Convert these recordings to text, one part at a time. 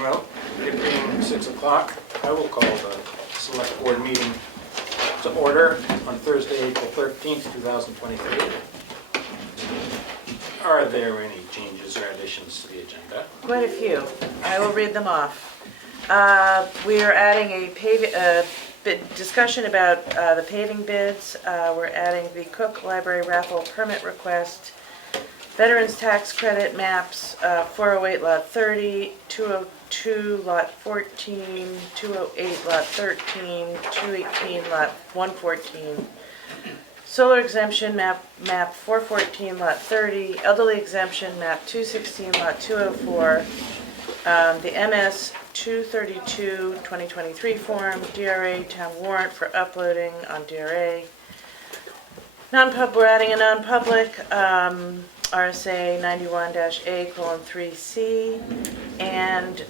Well, it being 6 o'clock, I will call the select board meeting to order on Thursday, April 13th, 2023. Are there any changes or additions to the agenda? Quite a few. I will read them off. We are adding a discussion about the paving bids. We're adding the Cook Library raffle permit request, Veterans Tax Credit maps, 408 Lot 30, 202 Lot 14, 208 Lot 13, 218 Lot 114, Solar Exemption map 414 Lot 30, Elderly Exemption map 216 Lot 204, the MS 232 2023 form, DRA town warrant for uploading on DRA. We're adding a non-public, RSA 91-A:3C, and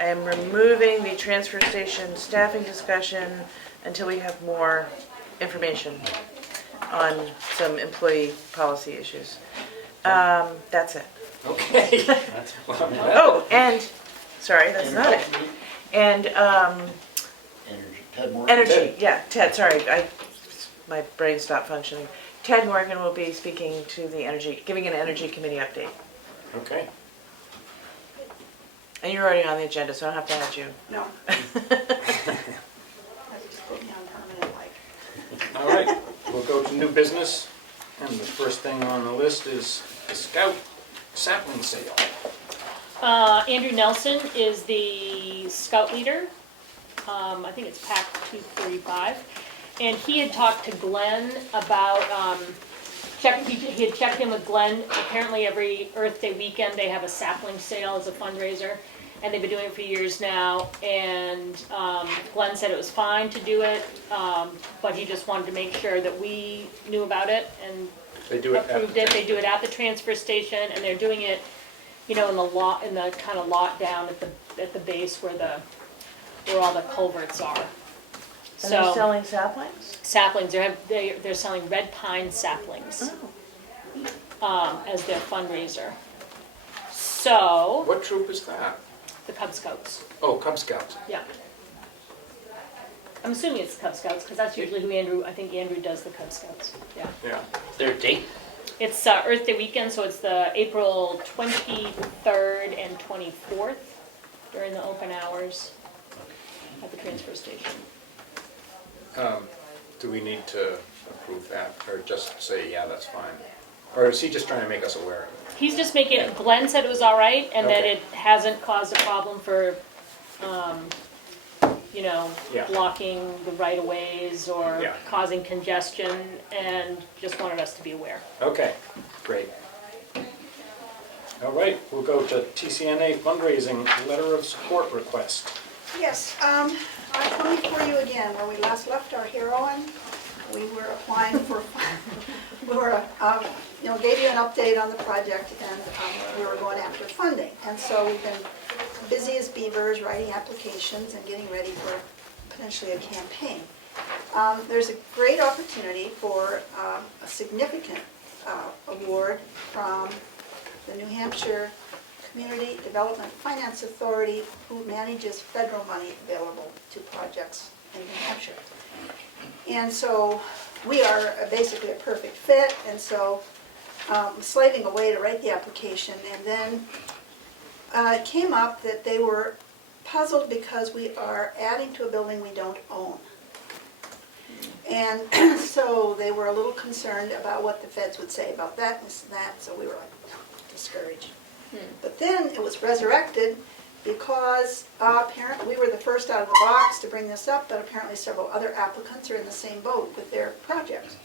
I'm removing the transfer station staffing discussion until we have more information on some employee policy issues. That's it. Okay. Oh, and, sorry, that's not it. And, Ted Moore? energy, yeah, Ted, sorry, my brain stopped functioning. Ted Morgan will be speaking to the energy, giving an energy committee update. Okay. And you're already on the agenda, so I don't have to add you. No. Just put me on permanent like. All right, we'll go to new business. And the first thing on the list is the Scout sapling sale. Andrew Nelson is the scout leader. I think it's pack 235. And he had talked to Glenn about, he had checked in with Glenn. Apparently every Earth Day weekend they have a sapling sale as a fundraiser. And they've been doing it for years now. And Glenn said it was fine to do it, but he just wanted to make sure that we knew about it and They do it at approved the it. They do it at the transfer station, and they're doing it, you know, in the kind of lot down at the base where all the culverts are. And they're So selling saplings? saplings, they're selling red pine saplings as their fundraiser. So What troop is that? the Cub Scouts, Oh, Cub Scouts. yeah. I'm assuming it's Cub Scouts because that's usually who I think Andrew does the Cub Scouts. Yeah. Yeah. Is there a date? It's Earth Day weekend, so it's the April 23rd and 24th during the open hours at the transfer station. Do we need to approve that or just say, yeah, that's fine? Or is he just trying to make us aware of it? He's just making, Glenn said it was all right and that Okay. it hasn't caused a problem for, you know, Yeah. blocking the right-of-ways or Yeah. causing congestion, and just wanted us to be aware. Okay, great. All right, we'll go to TCNA fundraising letter of support request. Yes, I'm coming for you again, where we last left our heroine. We were applying for, we were, gave you an update on the project, and we were going after funding. And so we've been busy as beavers, writing applications and getting ready for potentially a campaign. There's a great opportunity for a significant award from the New Hampshire Community Development Finance Authority, who manages federal money available to projects in New Hampshire. And so we are basically a perfect fit, and so slaving away to write the application, and then it came up that they were puzzled because we are adding to a building we don't own. And so they were a little concerned about what the feds would say about that and this and that, so we were like discouraged. But then it was resurrected because apparently we were the first out of the box to bring this up, but apparently several other applicants are in the same boat with their projects.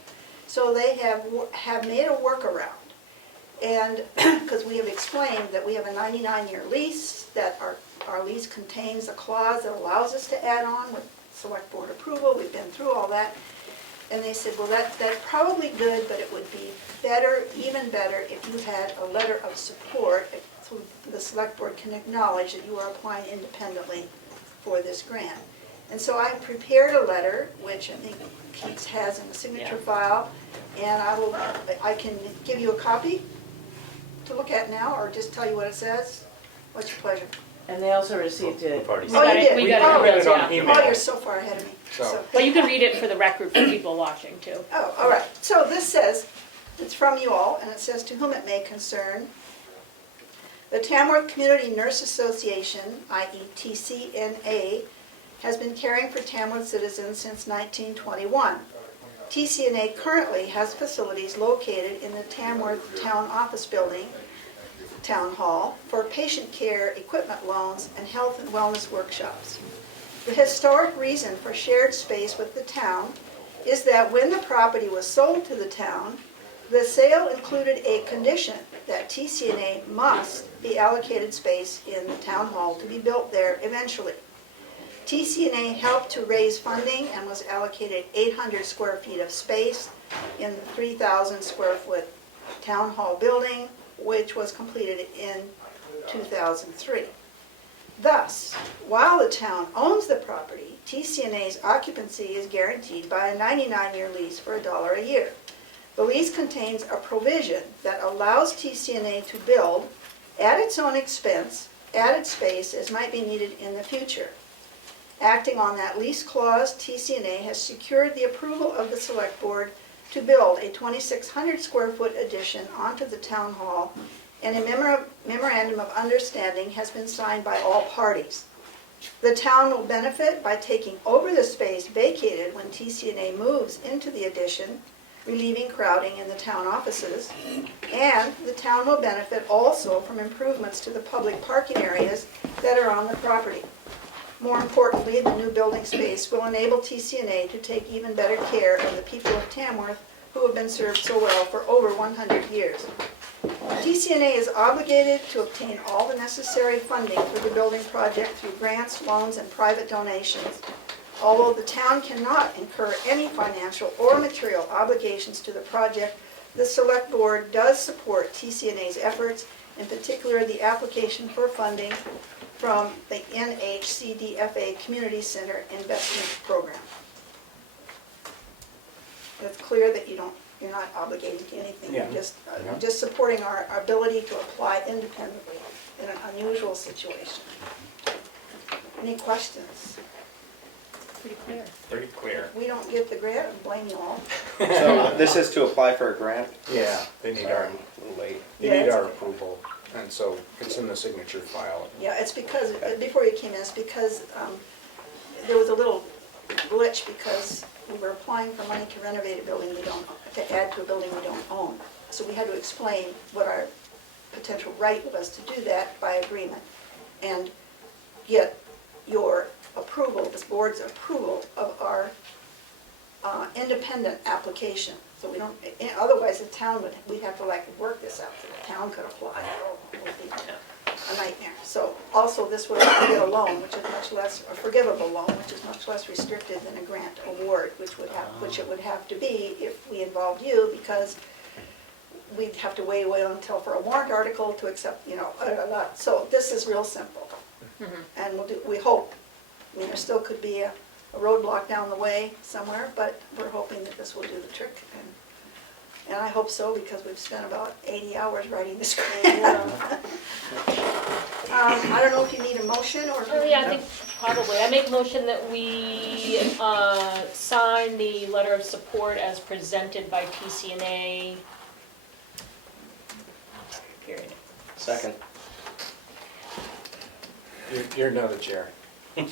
So they have made a workaround. And because we have explained that we have a 99-year lease, that our lease contains a clause that allows us to add on with select board approval. We've been through all that. And they said, well, that's probably good, but it would be better, even better, if you had a letter of support so the select board can acknowledge that you are applying independently for this grant. And so I prepared a letter, which I think Keats has in the signature file, and I can give you a copy to look at now, or just tell you what it says. What's your pleasure? And they also received it. Oh, you got it- did? we got it Oh, in those, on yeah. email. Oh, you're so far ahead of me. So- But you can read it for the record for people watching too. Oh, all right. So this says, it's from you all, and it says, "To whom it may concern, the Tamworth Community Nurse Association, i.e. TCNA, has been caring for Tamworth citizens since 1921. TCNA currently has facilities located in the Tamworth Town Office Building, Town Hall, for patient care, equipment loans, and health and wellness workshops. The historic reason for shared space with the town is that when the property was sold to the town, the sale included a condition that TCNA must be allocated space in the town hall to be built there eventually. TCNA helped to raise funding and was allocated 800 square feet of space in the 3,000 square foot town hall building, which was completed in 2003. Thus, while the town owns the property, TCNA's occupancy is guaranteed by a 99-year lease for $1 a year. The lease contains a provision that allows TCNA to build, at its own expense, added space as might be needed in the future. Acting on that lease clause, TCNA has secured the approval of the Select Board to build a 2,600 square foot addition onto the town hall, and a memorandum of understanding has been signed by all parties. The town will benefit by taking over the space vacated when TCNA moves into the addition, relieving crowding in the town offices, and the town will benefit also from improvements to the public parking areas that are on the property. More importantly, the new building space will enable TCNA to take even better care of the people of Tamworth who have been served so well for over 100 years. TCNA is obligated to obtain all the necessary funding for the building project through grants, loans, and private donations. Although the town cannot incur any financial or material obligations to the project, the Select Board does support TCNA's efforts, in particular the application for funding from the NHCDFA Community Center Investment Program. It's clear that you're not obligated to anything. Yeah. You're just supporting our ability to apply independently in an unusual situation. Any questions? Pretty clear. Pretty clear. We don't get the grant, and blame you all. So this is to apply for a grant? Yeah, they need Sorry, our, I'm a little late. they Yeah, need it's our okay. approval, and so it's in the signature file. Yeah, it's because, before you came in, it's because there was a little glitch because we were applying for money to renovate a building we don't, to add to a building we don't own. So we had to explain what our potential right was to do that by agreement and get your approval, this board's approval of our independent application. So we don't, otherwise the town would, we'd have to work this out so the town could apply. It would be a nightmare. So also this would get a loan, which is much less, a forgivable loan, which is much less restricted than a grant award, which it would have to be if we involved you, because we'd have to wait until for a warrant article to accept, a lot. So this is real simple. And we hope, there still could be a roadblock down the way somewhere, but we're hoping that this will do the trick. And I hope so, because we've spent about 80 hours writing this grant. I don't know if you need a motion or. Oh, yeah, I think probably. I make a motion that we sign the letter of support as presented by TCNA. Period. Second. You're not the chair.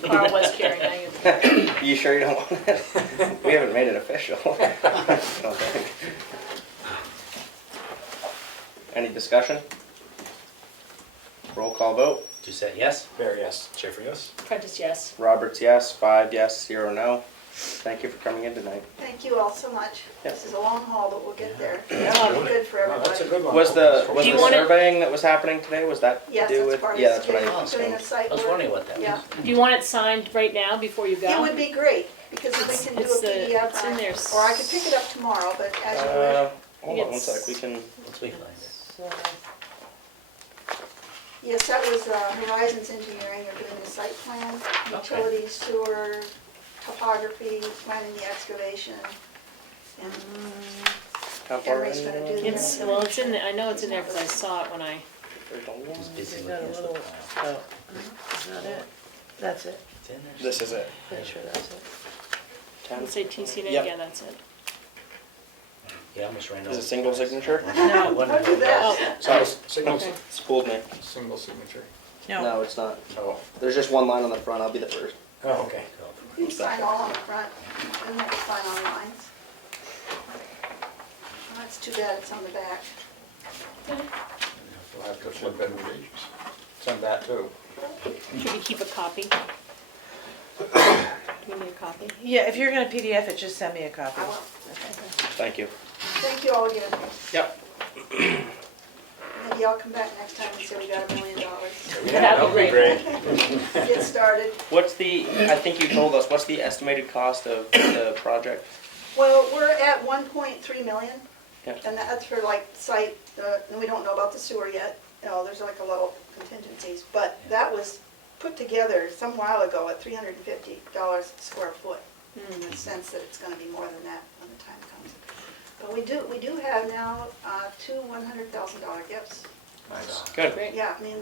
Carl was carrying, now you're. You sure you don't want it? We haven't made it official. I don't think. Any discussion? Roll call vote. Just yes? There, yes. Schaefer, yes? Prentice, yes. Roberts, yes. 5 yes, 0 no. Thank you for coming in tonight. Thank you all so much. Yep. This is a long haul, but we'll get there. Yeah. It'll be good for No, that's a everybody. good one. Was the Do you want it- surveying that was happening today, was that to Yes, do that's with? part of Yeah, this, that's what I doing the assumed. site I was work. wondering what that was. Yeah, Do you want it signed right now before you go? it would be great, because if we can do a It's PDF, it's in there. or I could pick it up tomorrow, but as you wish. Hold on one It's- sec, we can, Once we find it. So, Yes, that was Horizons Engineering, they're doing the site plan, utilities, sewer, topography, planning the excavation, and how far Henry's in? gonna do the. It's in, I know it's in there because I saw it when I Just busy We've looking got a at the little, file. that's not it. That's it. It's in there. This is it. Pretty sure that's it. 10. Let's say TC name, Yep. yeah, that's it. Yeah, I almost ran over. Is it single signature? No. Wondered Don't do what it that. was. Sorry, single, Okay. It's fooled me. single signature. No, it's not. Oh, There's just one line on the front. I'll be the first. oh, okay. You can sign all on the front, and have to sign on lines. Oh, that's too bad it's on the back. We'll have to flip it. Send that too. Should we keep a copy? Give me a copy. yeah, if you're gonna PDF it, just send me a copy. I will. Thank you. Thank you all again. Yep. Maybe I'll come back next time and say we got $1 million. Yeah, That'd be great. Get started. What's the, I think you told us, what's the estimated cost of the project? Well, we're at 1.3 million. Yeah. And that's for like site, and we don't know about the sewer yet. You know, there's like a little contingencies, but that was put together some while ago at $350 a square foot. In the sense that it's gonna be more than that when the time comes. But we do have now, two $100,000 gifts. Nice. Good. Great. Yeah, I mean,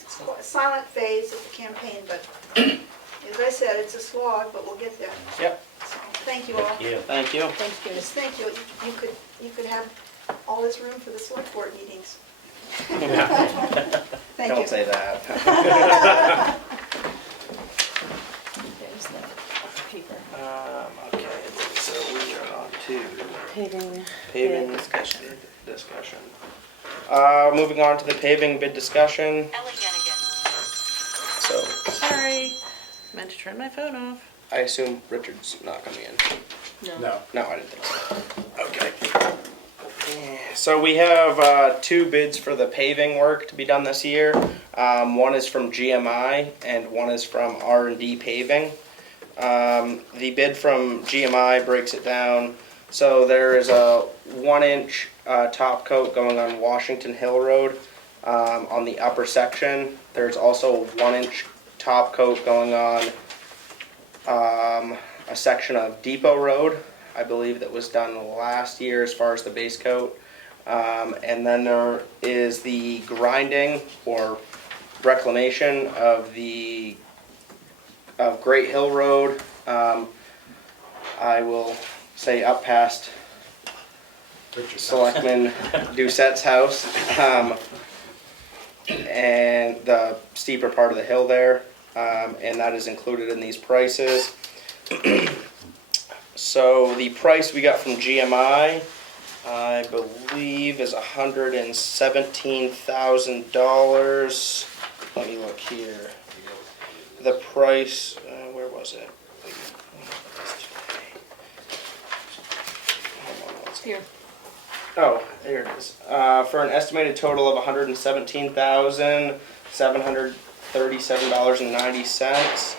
it's quite a silent phase of the campaign, but as I said, it's a slog, but we'll get there. Yep. So, thank you all. Thank you. Thank you. Thanks, Just guys. thank you. You could have all this room for the select board meetings. Thank you. Don't say that. There's the paper. Okay, so we are on to Paving. paving bid discussion. Moving on to the paving bid discussion. So, Sorry, meant to turn my phone off. I assume Richard's not coming in. No. No. No, I didn't think so. Okay. So we have two bids for the paving work to be done this year. One is from GMI and one is from R&D Paving. The bid from GMI breaks it down. So there is a 1-inch top coat going on Washington Hill Road on the upper section. There's also a 1-inch top coat going on a section of Depot Road, I believe that was done last year as far as the base coat. And then there is the grinding or reclamation of Great Hill Road. I will say up past Richard's Selectmen Doucette's house, and the steeper part of the hill there, and that is included in these prices. So the price we got from GMI, I believe, is $117,000. Let me look here. The price, where was it? Here. Oh, here it is. For an estimated total of $117,737.90.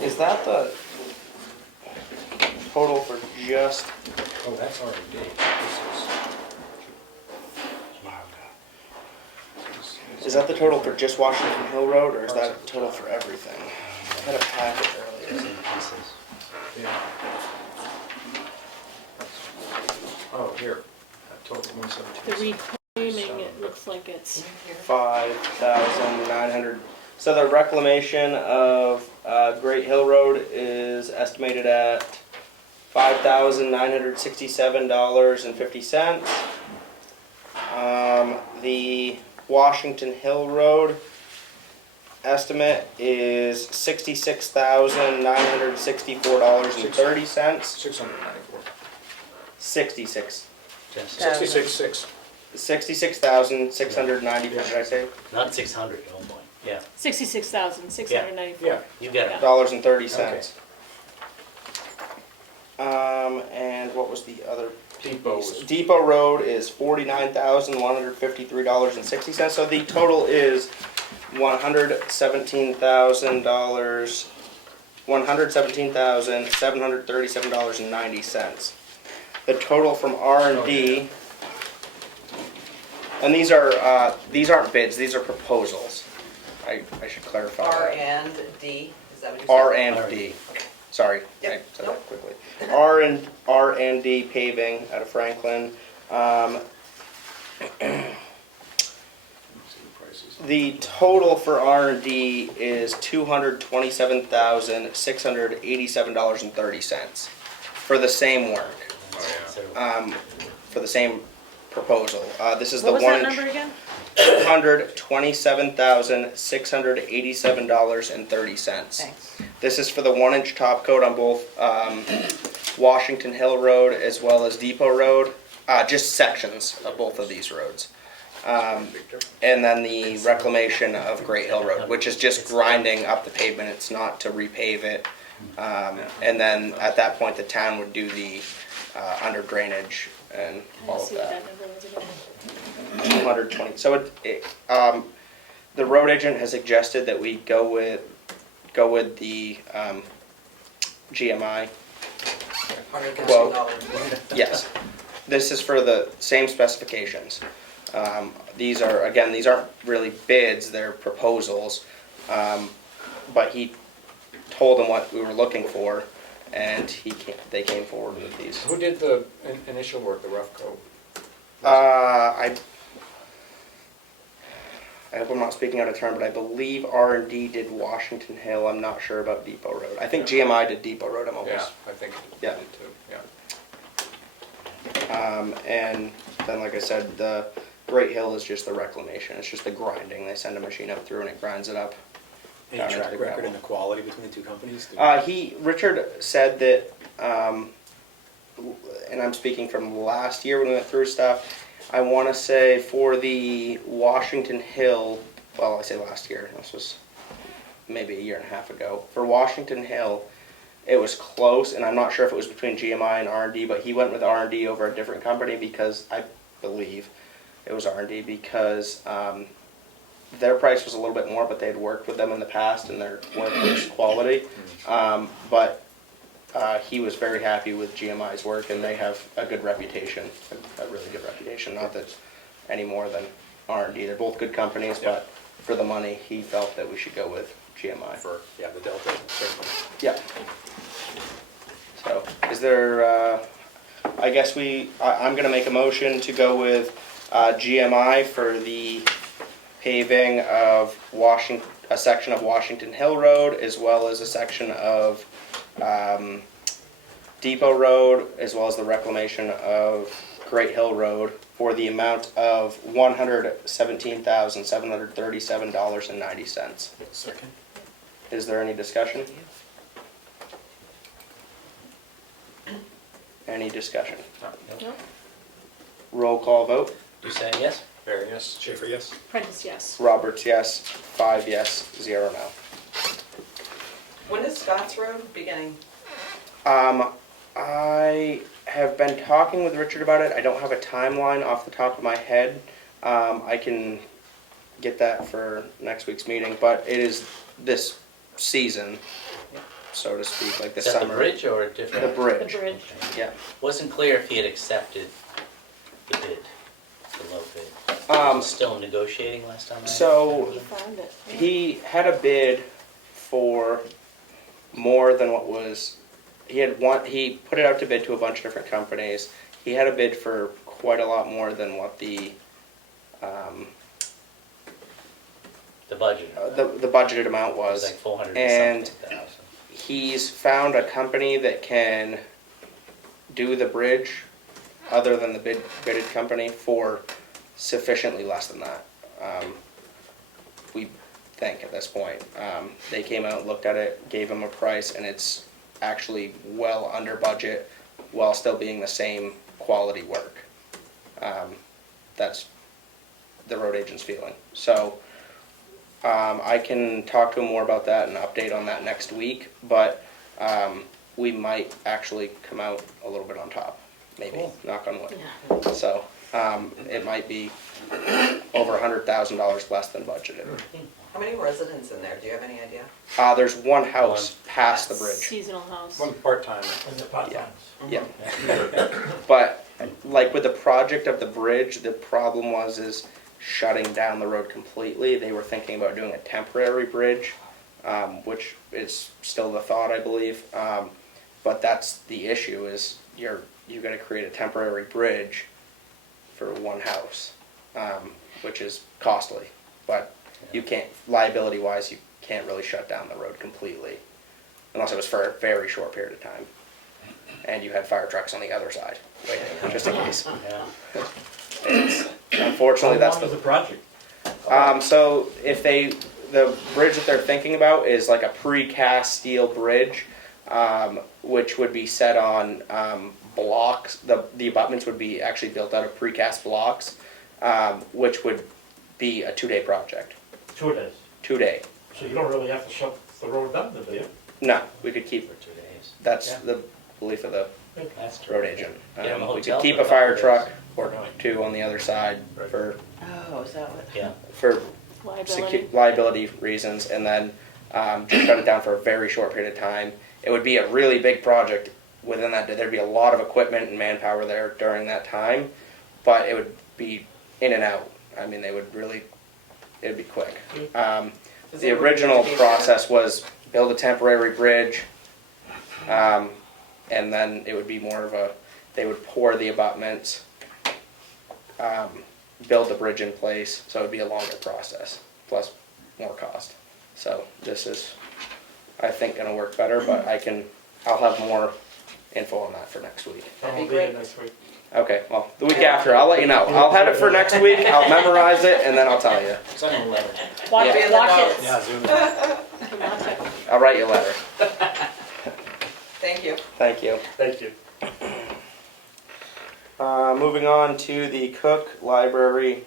Is that the total for just? Oh, that's already date. Is that the total for just Washington Hill Road, or is that a total for everything? I had a packet It's earlier. in pieces. Yeah. Oh, here, that total 117. The reclaiming, it looks like it's 5,900. So the reclamation of Great Hill Road is estimated at $5,967.50. The Washington Hill Road estimate is $66,964.30. 694. 66. Just- 66.6. 66,694. Did I say? Not 600, oh boy. Yeah, $66,694. Yeah. you got it. Dollars and 30 cents. And what was the other? Depot was, Depot Road is $49,153.60. So the total is $117,000, $117,737.90. The total from R&D, and these aren't bids; these are proposals. I should clarify R that. and D, is that what you said? R and D. Sorry, I Yep, said nope. that quickly. R and D paving out of Franklin. The total for R and D is $227,687.30 for the same work. So, For the same proposal. This is What the was one that inch. number again? $227,687.30. Thanks. This is for the 1 inch top coat on both Washington Hill Road as well as Depot Road, just sections of both of these roads. And then the reclamation of Great Hill Road, which is just grinding up the pavement, it's not to repave it. And then at that point, the town would do the under drainage and I all don't of see what that. that number was again. 220. So the road agent has suggested that we go with the GMI. $100,000. Yes, this is for the same specifications. These aren't really bids; they're proposals. But he told them what we were looking for, and they came forward with these. Who did the initial work, the rough coat? I hope I'm not speaking out of turn, but I believe R&D did Washington Hill. I'm not sure about Depot Road. I think GMI did Depot Road. I'm Yeah, almost. I think it Yeah. did too, yeah. And then, like I said, the Great Hill is just the reclamation. It's just the grinding. They send a machine up through and it grinds it up. Any down into track the record gravel. in the quality between the two companies? Richard said that, and I'm speaking from last year when we went through stuff, I want to say for the Washington Hill, well, I say last year, this was maybe a year and a half ago. For Washington Hill, it was close, and I'm not sure if it was between GMI and R&D, but he went with R&D over a different company because I believe it was R&D because their price was a little bit more, but they had worked with them in the past, and their work was quality. But he was very happy with GMI's work, and they have a good reputation, a really good reputation. Not that any more than R&D. They're both good companies, but for the money, he felt that we should go with GMI. For, yeah, the Delta, certainly. Yeah. So, is there, I guess I'm gonna make a motion to go with GMI for the paving of a section of Washington Hill Road, as well as a section of Depot Road, as well as the reclamation of Great Hill Road for the amount of $117,737.90. Second. Is there any discussion? Any discussion? No? Roll call vote. You say yes? Barry, yes? Schaefer, yes? Prentice, yes. Roberts, yes. 5 yes, 0 no. When is Scott's Road beginning? I have been talking with Richard about it. I don't have a timeline off the top of my head. I can get that for next week's meeting, but it is this season, so to speak, like the Is that summer. the bridge or a The different? The bridge. bridge. Yeah. Wasn't clear if he had accepted the bid, the low bid. Was he still negotiating last time? So You found it. he had a bid for more than what was. He put it out to bid to a bunch of different companies. He had a bid for quite a lot more than what the budget. the budgeted amount It was was. like 400 and and something thousand. He's found a company that can do the bridge, other than the bidded company, for sufficiently less than that. We think at this point. They came out, looked at it, gave him a price, and it's actually well under budget while still being the same quality work. That's the road agent's feeling. So I can talk to him more about that and update on that next week, but we might actually come out a little bit on top, maybe, Cool. knock on wood. So it might be over $100,000 less than budgeted. How many residents in there? Do you have any idea? There's one house past the bridge. Seasonal house. One part-time. Yeah. But like with the project of the bridge, the problem is shutting down the road completely. They were thinking about doing a temporary bridge, which is still the thought, I believe. But that's the issue, is you're going to create a temporary bridge for one house, which is costly. But you can't, liability-wise, you can't really shut down the road completely, unless it was for a very short period of time. And you had fire trucks on the other side, waiting, just in case. Yeah. Unfortunately, that's the project. So if the bridge that they're thinking about is like a precast steel bridge, which would be set on blocks. The abutments would be actually built out of precast blocks, which would be a 2-day project. 2 days. 2-day. So you don't really have to shut the road down, do you? No, we could keep. For 2 days. That's Yeah. the belief of the That's road terrific. agent. Get 'em a We hotel could keep for a fire couple truck days. or 2 on the other side Right. for Oh, is that what? Yeah. Liability. liability reasons, and then just shut it down for a very short period of time. It would be a really big project. Within that, there'd be a lot of equipment and manpower there during that time, but it would be in and out. I mean, it'd be quick. The original process was build a temporary bridge, and then it would be more of they would pour the abutments, build the bridge in place, so it would be a longer process, plus more cost. So this is, I think, gonna work better, but I'll have more info on that for next week. That'd be I'll be here great. next week. Okay, well, the week after, I'll let you know. I'll have it for next week, I'll memorize it, and then I'll tell you. Send them a letter. Watch Yeah. it, watch it. Yeah, zoom in. Watch it. I'll write you a letter. Thank you. Thank you. Thank you. Moving on to the Cook Library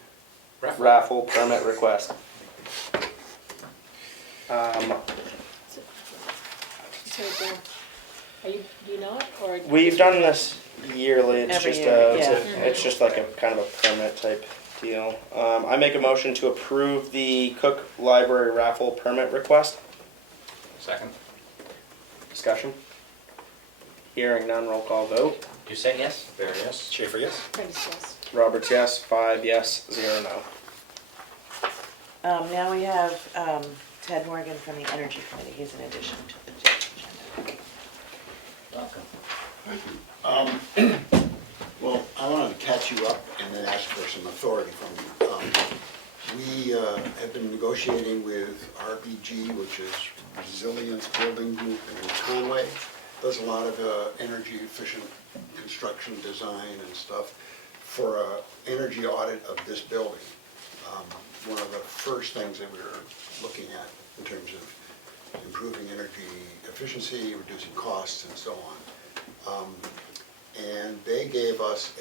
raffle permit request. So, do you know it, or? We've done this yearly. It's Every just year, a, yeah. it's just like a kind of a permit type deal. I make a motion to approve the Cook Library raffle permit request. Second. Discussion. Hearing none, roll call vote. You say yes? There, yes. Schaefer, yes? Price, yes. Roberts, yes. 5 yes, 0 no. Now we have Ted Morgan from the Energy Committee. He's in addition to the agenda. Welcome. Well, I wanted to catch you up and then ask for some authority from you. We have been negotiating with RBG, which is Resilience Building Group in Conway. Does a lot of energy efficient construction design and stuff for an energy audit of this building. One of the first things that we were looking at in terms of improving energy efficiency, reducing costs, and so on. And they gave us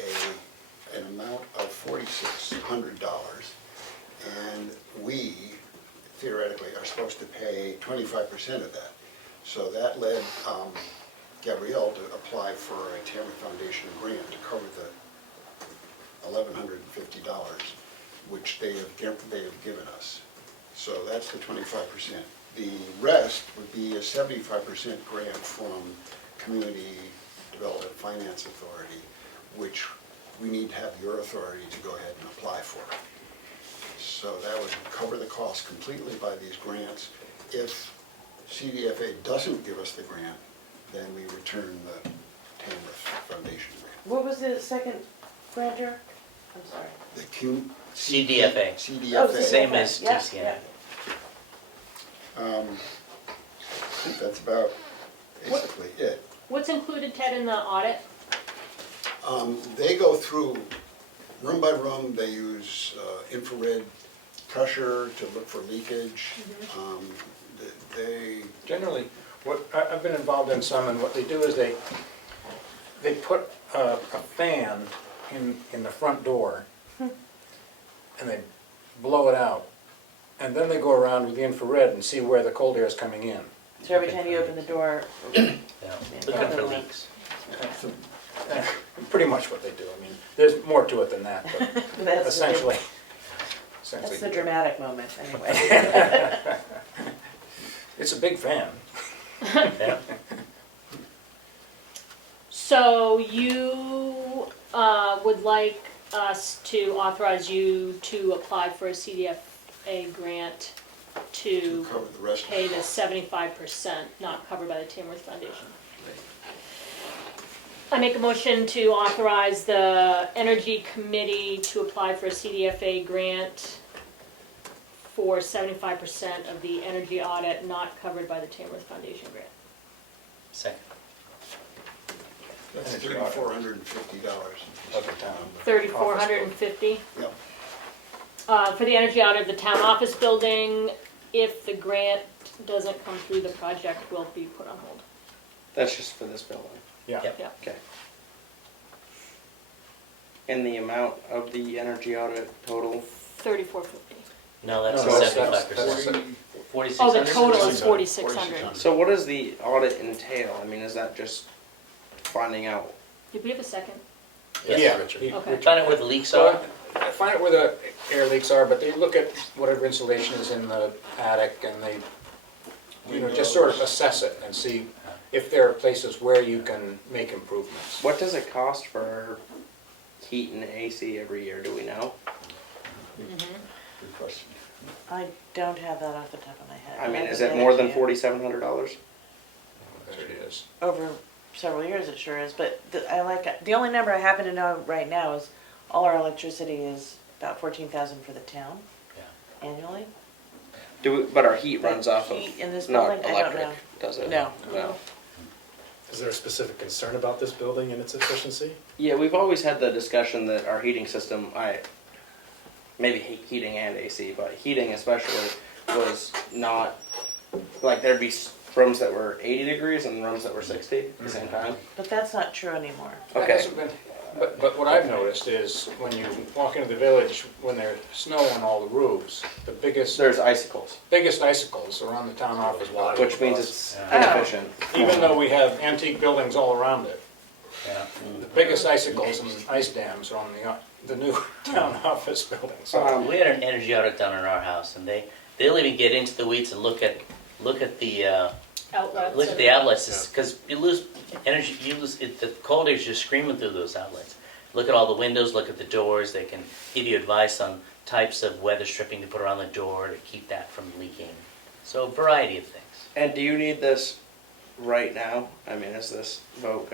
an amount of $4,600, and we theoretically are supposed to pay 25% of that. So that led Gabrielle to apply for a Tamworth Foundation grant to cover the $1,150, which they have given us. So that's the 25%. The rest would be a 75% grant from Community Development Finance Authority, which we need to have your authority to go ahead and apply for. So that would cover the cost completely by these grants. If CDFA doesn't give us the grant, then we return the Tamworth Foundation grant. What was the second grantor? I'm sorry. The CDFA. CDFA. Same as Yeah, TCN. yeah. I think that's about basically it. What's included, Ted, in the audit? They go through room by room. They use infrared pressure to look for leakage. They Generally, I've been involved in some, and what they do is they put a fan in the front door, and they blow it out, and then they go around with the infrared and see where the cold air is coming in. So every time you open the door, Yeah. Looking for leaks. Pretty much what they do. I mean, there's more to it than that, but that's essentially. that's the dramatic moment, anyway. It's a big fan. Yeah. So you would like us to authorize you to apply for a CDFA grant To to cover the rest of pay it. the 75% not covered by the Tamworth Foundation. I make a motion to authorize the Energy Committee to apply for a CDFA grant for 75% of the energy audit not covered by the Tamworth Foundation grant. Second. That's Energy audit. $3,450. Of the town. $3,450 Yep. for the energy audit of the town office building. If the grant doesn't come through, the project will be put on hold. That's just for this building. Yeah. Yep. Yeah. Okay. And the amount of the energy audit total? $3,450. No, that's No, the that's- 75%. Oh, 4,600? the total is 4,600. 4,600. So what does the audit entail? I mean, is that just finding out? Did we have a second? Yes, Yeah. Richard. he- Okay. Richard. Find out where the leaks So, are. find out where the air leaks are, but they look at whatever insulation is in the attic and they, just sort of assess it and see if there are places where you can make improvements. What does it cost for heat and AC every year? Do we know? Good question. I don't have that off the top of my head. I mean, can is get it more than to you. $4,700? There it is. Over several years, it sure is, but the only number I happen to know right now is all our electricity is about 14,000 for the town annually. But our heat But runs off heat in this of not building, I don't electric, know. does it? No. No. Is there a specific concern about this building and its efficiency? Yeah, we've always had the discussion that our heating system, maybe heating and AC, but heating especially was not, like there'd be rooms that were 80 degrees and rooms that were 60 at the same time. But that's not true anymore. That Okay. hasn't been- But what I've noticed is when you walk into the village, when there's snow on all the roofs, the biggest icicles are on the town office wall. Which means it's Oh. inefficient. Even though we have antique buildings all around it, Yeah. the biggest icicles and ice dams are on the new town office building. So We had an energy audit done in our house, and they'll even get into the weeds and look at the Outlets. look at the outlets, because you lose energy. The cold air's just screaming through those outlets. Look at all the windows. Look at the doors. They can give you advice on types of weather stripping to put around the door to keep that from leaking. So a variety of things. And do you need this right now? I mean, is this vote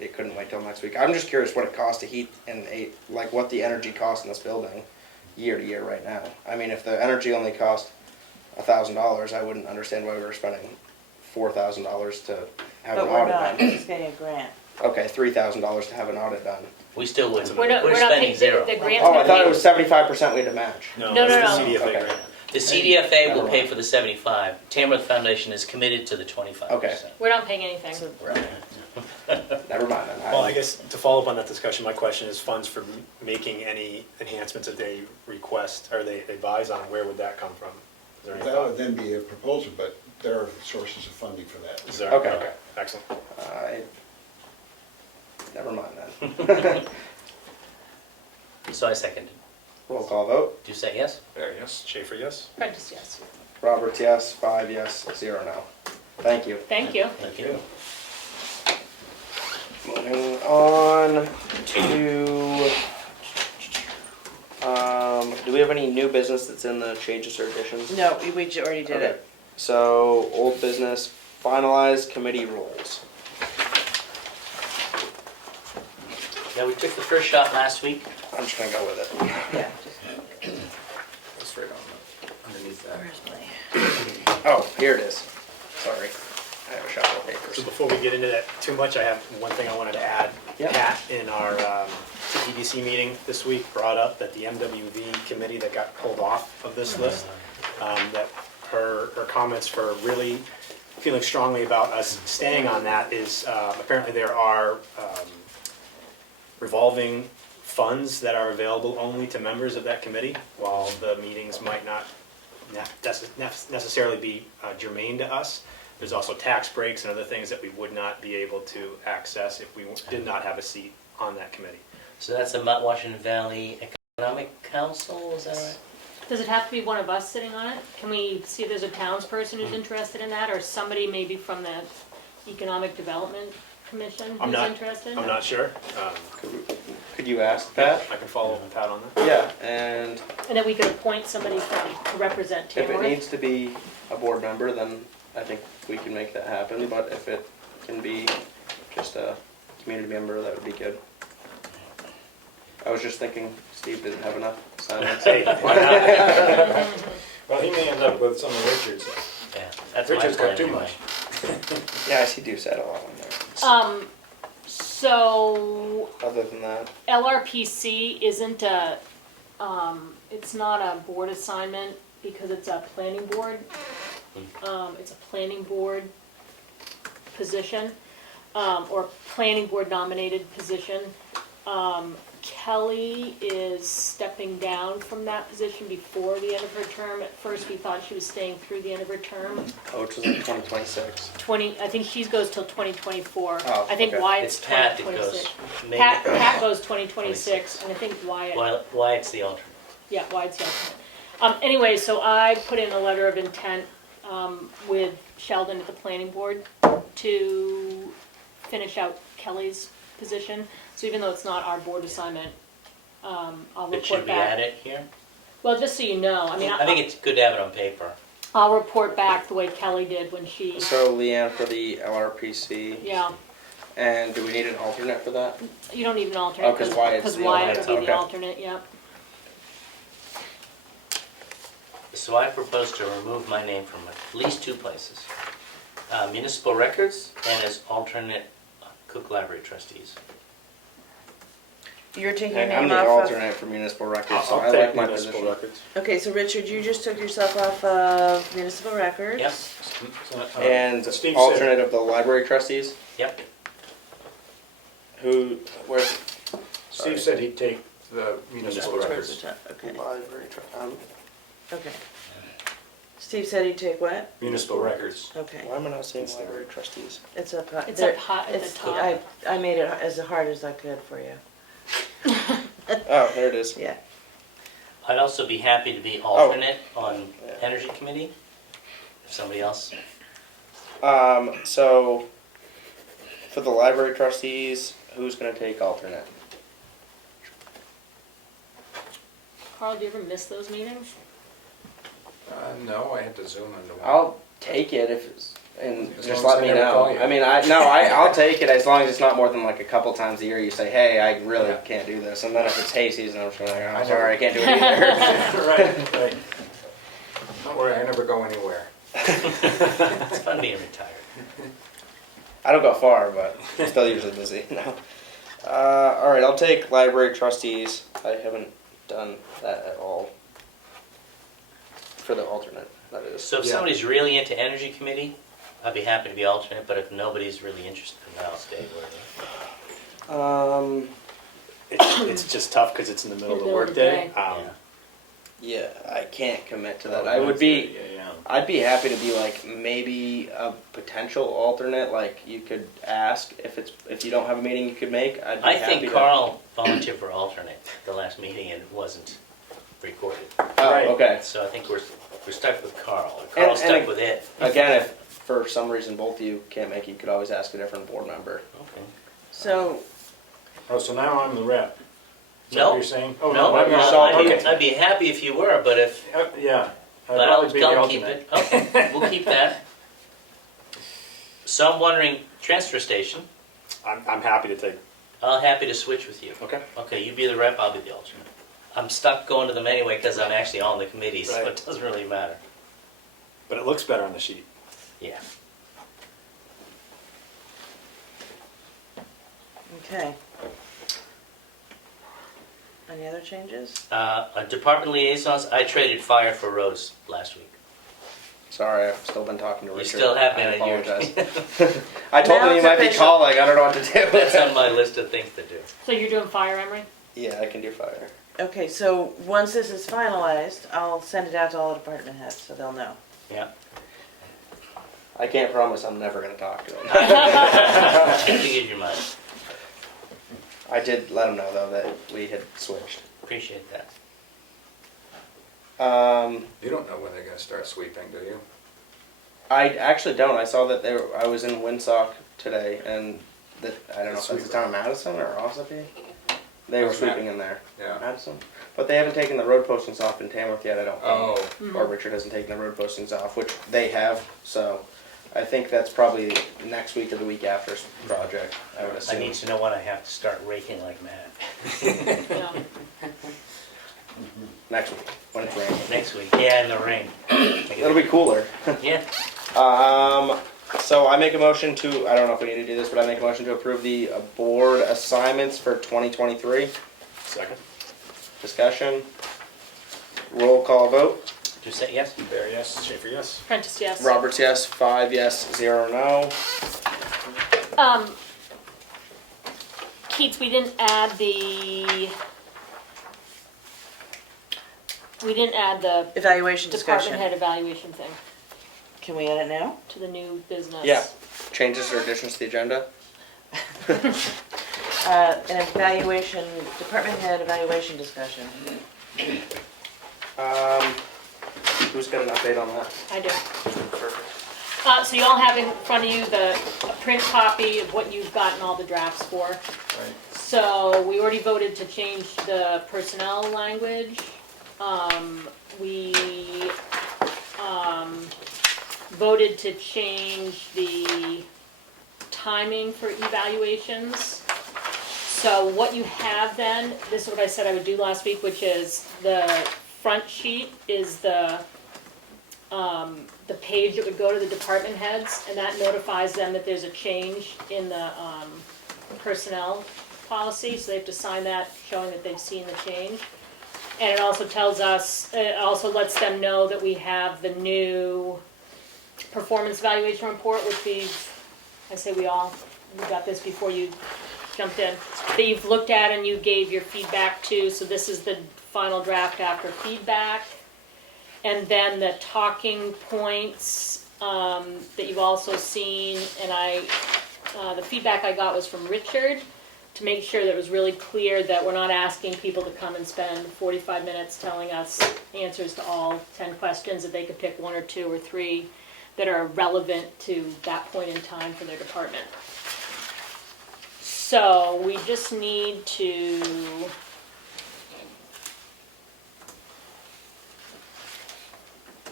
it couldn't wait till next week? I'm just curious what it costs to heat like what the energy costs in this building year to year right now. I mean, if the energy only cost $1,000, I wouldn't understand why we were spending $4,000 to have But an we're audit not, done. it's getting a grant. Okay, $3,000 to have an audit done. We still wouldn't. We're not spending paying, zero. the grant's Oh, I gonna thought pay- it was 75% we had to match. No, that's no, the no. CDFA Okay. grant. The CDFA will Never pay mind. for the 75. Tamworth Foundation is committed to the 25%. Okay. We're not paying anything. So Never mind then. Well, I guess to follow up on that discussion, my question is funds for making any enhancements that they request or they advise on, where would that come from? Is there any That thought? would then be a proposal, but there are sources of funding for that. Is there? Okay. Excellent. Never mind then. So I seconded. Roll call vote. Do you say yes? there, yes. Schaefer, yes? Prentice, yes. Roberts, yes. 5 yes. 0 no. Thank you. Thank you. Thank you. Moving on to, do we have any new business that's in the changes or additions? No, we already did Okay. it. So, old business, finalize committee roles. Yeah, we took the first shot last week. I'm just gonna go with it. Yeah. That's right underneath that. Where's my? Oh, here it is. Sorry. I have a shuffle of papers. So before we get into that too much, I have one thing I wanted to add. Yep. Pat, in our TDBC meeting this week, brought up that the MWV committee that got pulled off of this list, that her comments for really feeling strongly about us staying on that is apparently there are revolving funds that are available only to members of that committee, while the meetings might not necessarily be germane to us. There's also tax breaks and other things that we would not be able to access if we did not have a seat on that committee. So that's the Mount Washington Valley Economic Council, is that right? Does it have to be one of us sitting on it? Can we see if there's a townsperson who's interested in that, or somebody maybe from the economic development Commission I'm who's not- interested? I'm not sure. Could you ask Pat? I can follow up with Pat on that. Yeah, and And then we could appoint somebody to represent if it Tamworth. needs to be a board member, then I think we can make that happen, but if it can be just a community member, that would be good. I was just thinking Steve didn't have enough assignments. Hey, why not? Well, he may end up with some of Richard's. Yeah, that's my Richard's plan got too anyway. much. Yeah, I see do set a lot on there. So Other than that, LRPC isn't a, it's not a board assignment because it's a planning board. It's a planning board position, or planning board nominated position. Kelly is stepping down from that position before the end of her term. At first, we thought she was staying through the end of her term. which was like 2026. I think she goes till 2024. Oh, I think okay. Wyatt's It's Pat that 2026. goes, maybe, Pat goes 2026, and I think Wyatt, why it's the alternate. yeah, Wyatt's the alternate. Anyway, so I put in a letter of intent, with Sheldon at the planning board to finish out Kelly's position. So even though it's not our board assignment, I'll It should report be back. added here. Well, just so you know, I mean, I think it's good to have it on paper. I'll report back the way Kelly did when she, So Leanne for the LRPC. yeah, And do we need an alternate for that? you don't need an alternate. Oh, 'cause Wyatt's the Wyatt alternate, would be the okay. alternate, yeah. So I propose to remove my name from at least two places. Municipal records and as alternate Cook Library trustees. You're taking your And I'm name the off alternate for municipal records, so I'll I take like my municipal position. records. of, okay, so Richard, you just took yourself off of municipal records. Yep, And Steve said- alternate of the library trustees, yep. where? Steve said he'd take the municipal Towards records. the top, okay, Library, okay. Steve said he'd take what? Municipal records. Okay, why am I not seeing library trustees? it's up high. It's up high at the It's- top. I made it as hard as I could for you. Oh, there it is. Yeah. I'd also be happy to be alternate on Yeah. Energy Committee, if somebody else. So, for the library trustees, who's gonna take alternate? Carl, do you ever miss those meetings? No, I had to zoom into one. I'll take it if it's, and As just long as let they me never call know. you. I mean, I'll take it as long as it's not more than like a couple times a year. You say, hey, I really Yeah. can't do this, and then if it's hay season, I'm just like, oh, I sorry, I can't do it either. Right. Don't worry, I never go anywhere. It's fun being retired. I don't go far, but I'm still usually busy. No. All right, I'll take library trustees. I haven't done that at all. For the alternate, that is. So if Yeah. somebody's really into Energy Committee, I'd be happy to be alternate, but if nobody's really interested, then I'll stay where It's just tough because it's in the middle of the Middle of the workday. day. Yeah, I can't commit to that. Oh, I would be. Yeah. I'd be happy to be like maybe a potential alternate. Like you could ask if you don't have a meeting you could make. I'd be I happy think to. Carl volunteered for alternate the last meeting and it wasn't recorded. Oh, Right. okay. So I think we're stuck with Carl. Or Carl's And stuck with it. Again, if for some reason both of you can't make it, you could always ask a different board member. Okay. So, Oh, so now I'm the rep. Is that No. what you're saying? Oh, No, I'm not. okay. I'd be happy if you were, but if, Yeah. I'd but I'll probably be the keep alternate. it. Okay, we'll keep that. So I'm wondering, transfer station, I'm happy to take. I'm happy to switch with you. Okay. Okay, you be the rep, I'll be the alternate. I'm stuck going to them anyway because I'm actually on the committee, so Right. it doesn't really matter. But it looks better on the sheet. Yeah. okay. Any other changes? Department liaisons, I traded fire for roads last week. Sorry, I've still been talking to You Richard. still have been I at your. apologize. I told Now him you it's might be official. calling. I don't know what to do. That's on my list of things to do. So you're doing fire, Emery? Yeah, I can do fire. Okay, so once this is finalized, I'll send it out to all the department heads, so they'll know. Yeah. I can't promise I'm never going to talk to him. Figured you might. I did let him know though that we had switched. Appreciate that. You don't know when they're gonna start sweeping, do you? I actually don't. I saw that I was in Windsock today, and I don't know if that's the town of Madison or Ossipee. They were That's sweeping in there. Yeah. Madison. But they haven't taken the road postings off in Tamworth yet, I don't think. Oh, Or Richard hasn't taken the road postings off, which they have, so I think that's probably next week or the week after's project, I would I assume. need to know when I have to start raking like mad. Yeah. Next week, when it's raining. Next week, yeah, in the rain. It'll be cooler. Yeah, So I make a motion to, I don't know if we need to do this, but I make a motion to approve the board assignments for 2023. Second. Discussion. Roll call vote. just say yes. Bear, yes. Schaefer, yes. Prentice, yes. Roberts, yes. 5 yes, 0 no. Keats, we didn't add the Evaluation department discussion. head evaluation thing Can we add it now? to the new business. Yeah. Changes or additions to the agenda. An evaluation, department head evaluation discussion. Who's got an update on that? I do. So you all have in front of you a print copy of what you've gotten all the drafts for. right. So we already voted to change the personnel language. We voted to change the timing for evaluations. So what you have then, this is what I said I would do last week, which is the front sheet is the page that would go to the department heads, and that notifies them that there's a change in the personnel policy, so they have to sign that showing that they've seen the change. And it also tells us, it also lets them know that we have the new performance evaluation report, which we got this before you jumped in, that you've looked at and you gave your feedback to, so this is the final draft after feedback. And then the talking points that you've also seen, and the feedback I got was from Richard, to make sure that it was really clear that we're not asking people to come and spend 45 minutes telling us answers to all 10 questions, that they could pick 1 or 2 or 3 that are relevant to that point in time for their department. So we just need to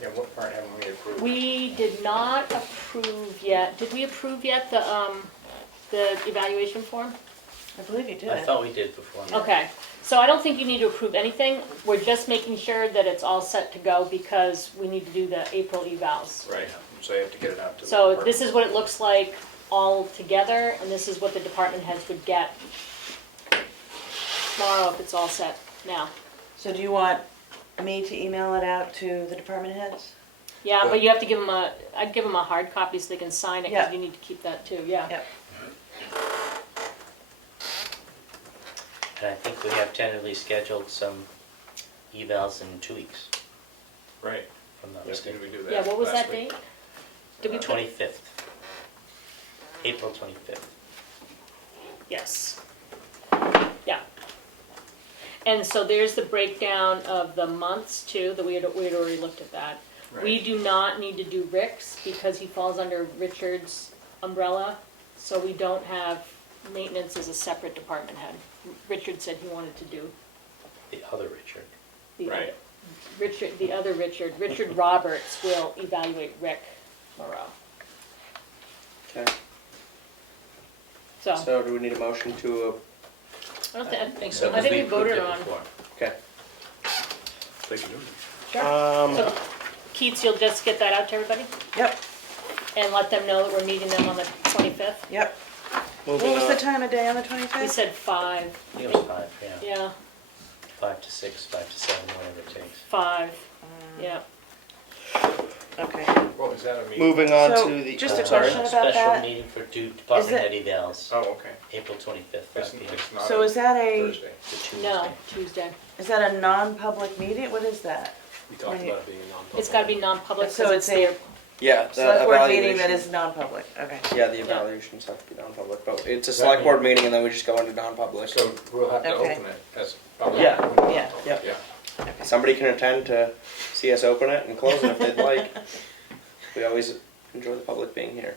Yeah, what part haven't we approved? We did not approve yet. Did we approve yet the evaluation form? I believe you did. I thought we did before. Okay, so I don't think you need to approve anything. We're just making sure that it's all set to go because we need to do the April evals. Right, so you have to get it out to the So department. this is what it looks like all together, and this is what the department heads would get tomorrow if it's all set now. So do you want me to email it out to the department heads? Yeah, but you have to give them I'd give them a hard copy so they can sign it, Yeah. because you need to keep that too, yeah. Yep. And I think we have tentatively scheduled some evals in 2 weeks Right, from that yes, mistake. did we do that? Yeah, what was last that week? date? Did we put, 25th. April 25th. yes. Yeah. And so there's the breakdown of the months too, that we had already looked at that. We Right. do not need to do Rick's because he falls under Richard's umbrella, so we don't have maintenance as a separate department head. Richard said he wanted to do The other Richard. the Right. other Richard. Richard Roberts will evaluate Rick Moreau. Okay. So, So do we need a motion to, I don't think, I think so. I think we approved voted it on. before. okay. They can do it. Sure. So, Keats, you'll just get that out to everybody Yep, and let them know that we're meeting them on the 25th? yep. Moving What was on. the time of day on the We 25th? said 5. I think it was 5, yeah. Yeah, 5 to 6, 5 to 7, whatever it takes. 5, yeah. Okay. Well, is that a meeting? Moving on So, to the. just a sorry. question about Special that. meeting for 2 department Is head it- evals, Oh, okay. April 25th, It's 5 p.m. it's not So a is that a, Thursday. to Tuesday. No, Tuesday. is that a non-public meeting? What is that? We talked about it being a non-public. It's gotta be non-public, So so it's it's a their, Yeah, the select board meeting that evaluation. is non-public, okay. Yeah, the evaluations have to be non-public, but it's a Does that select board mean- meeting and then we just go into non-public. So we'll have to Okay. open it as public. Yeah. Yeah. Yep. Yeah. Somebody can attend to see us open it and close it if they'd like. We always enjoy the public being here.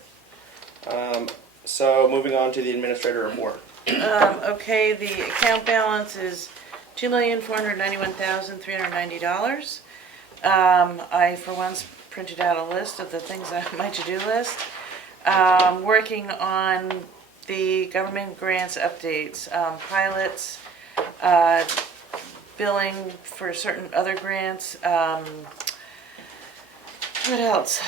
So moving on to the administrator report. Okay, the account balance is $2,491,390. I, for once, printed out a list of the things on my to-do list. Working on the government grants updates, pilots, billing for certain other grants. What else?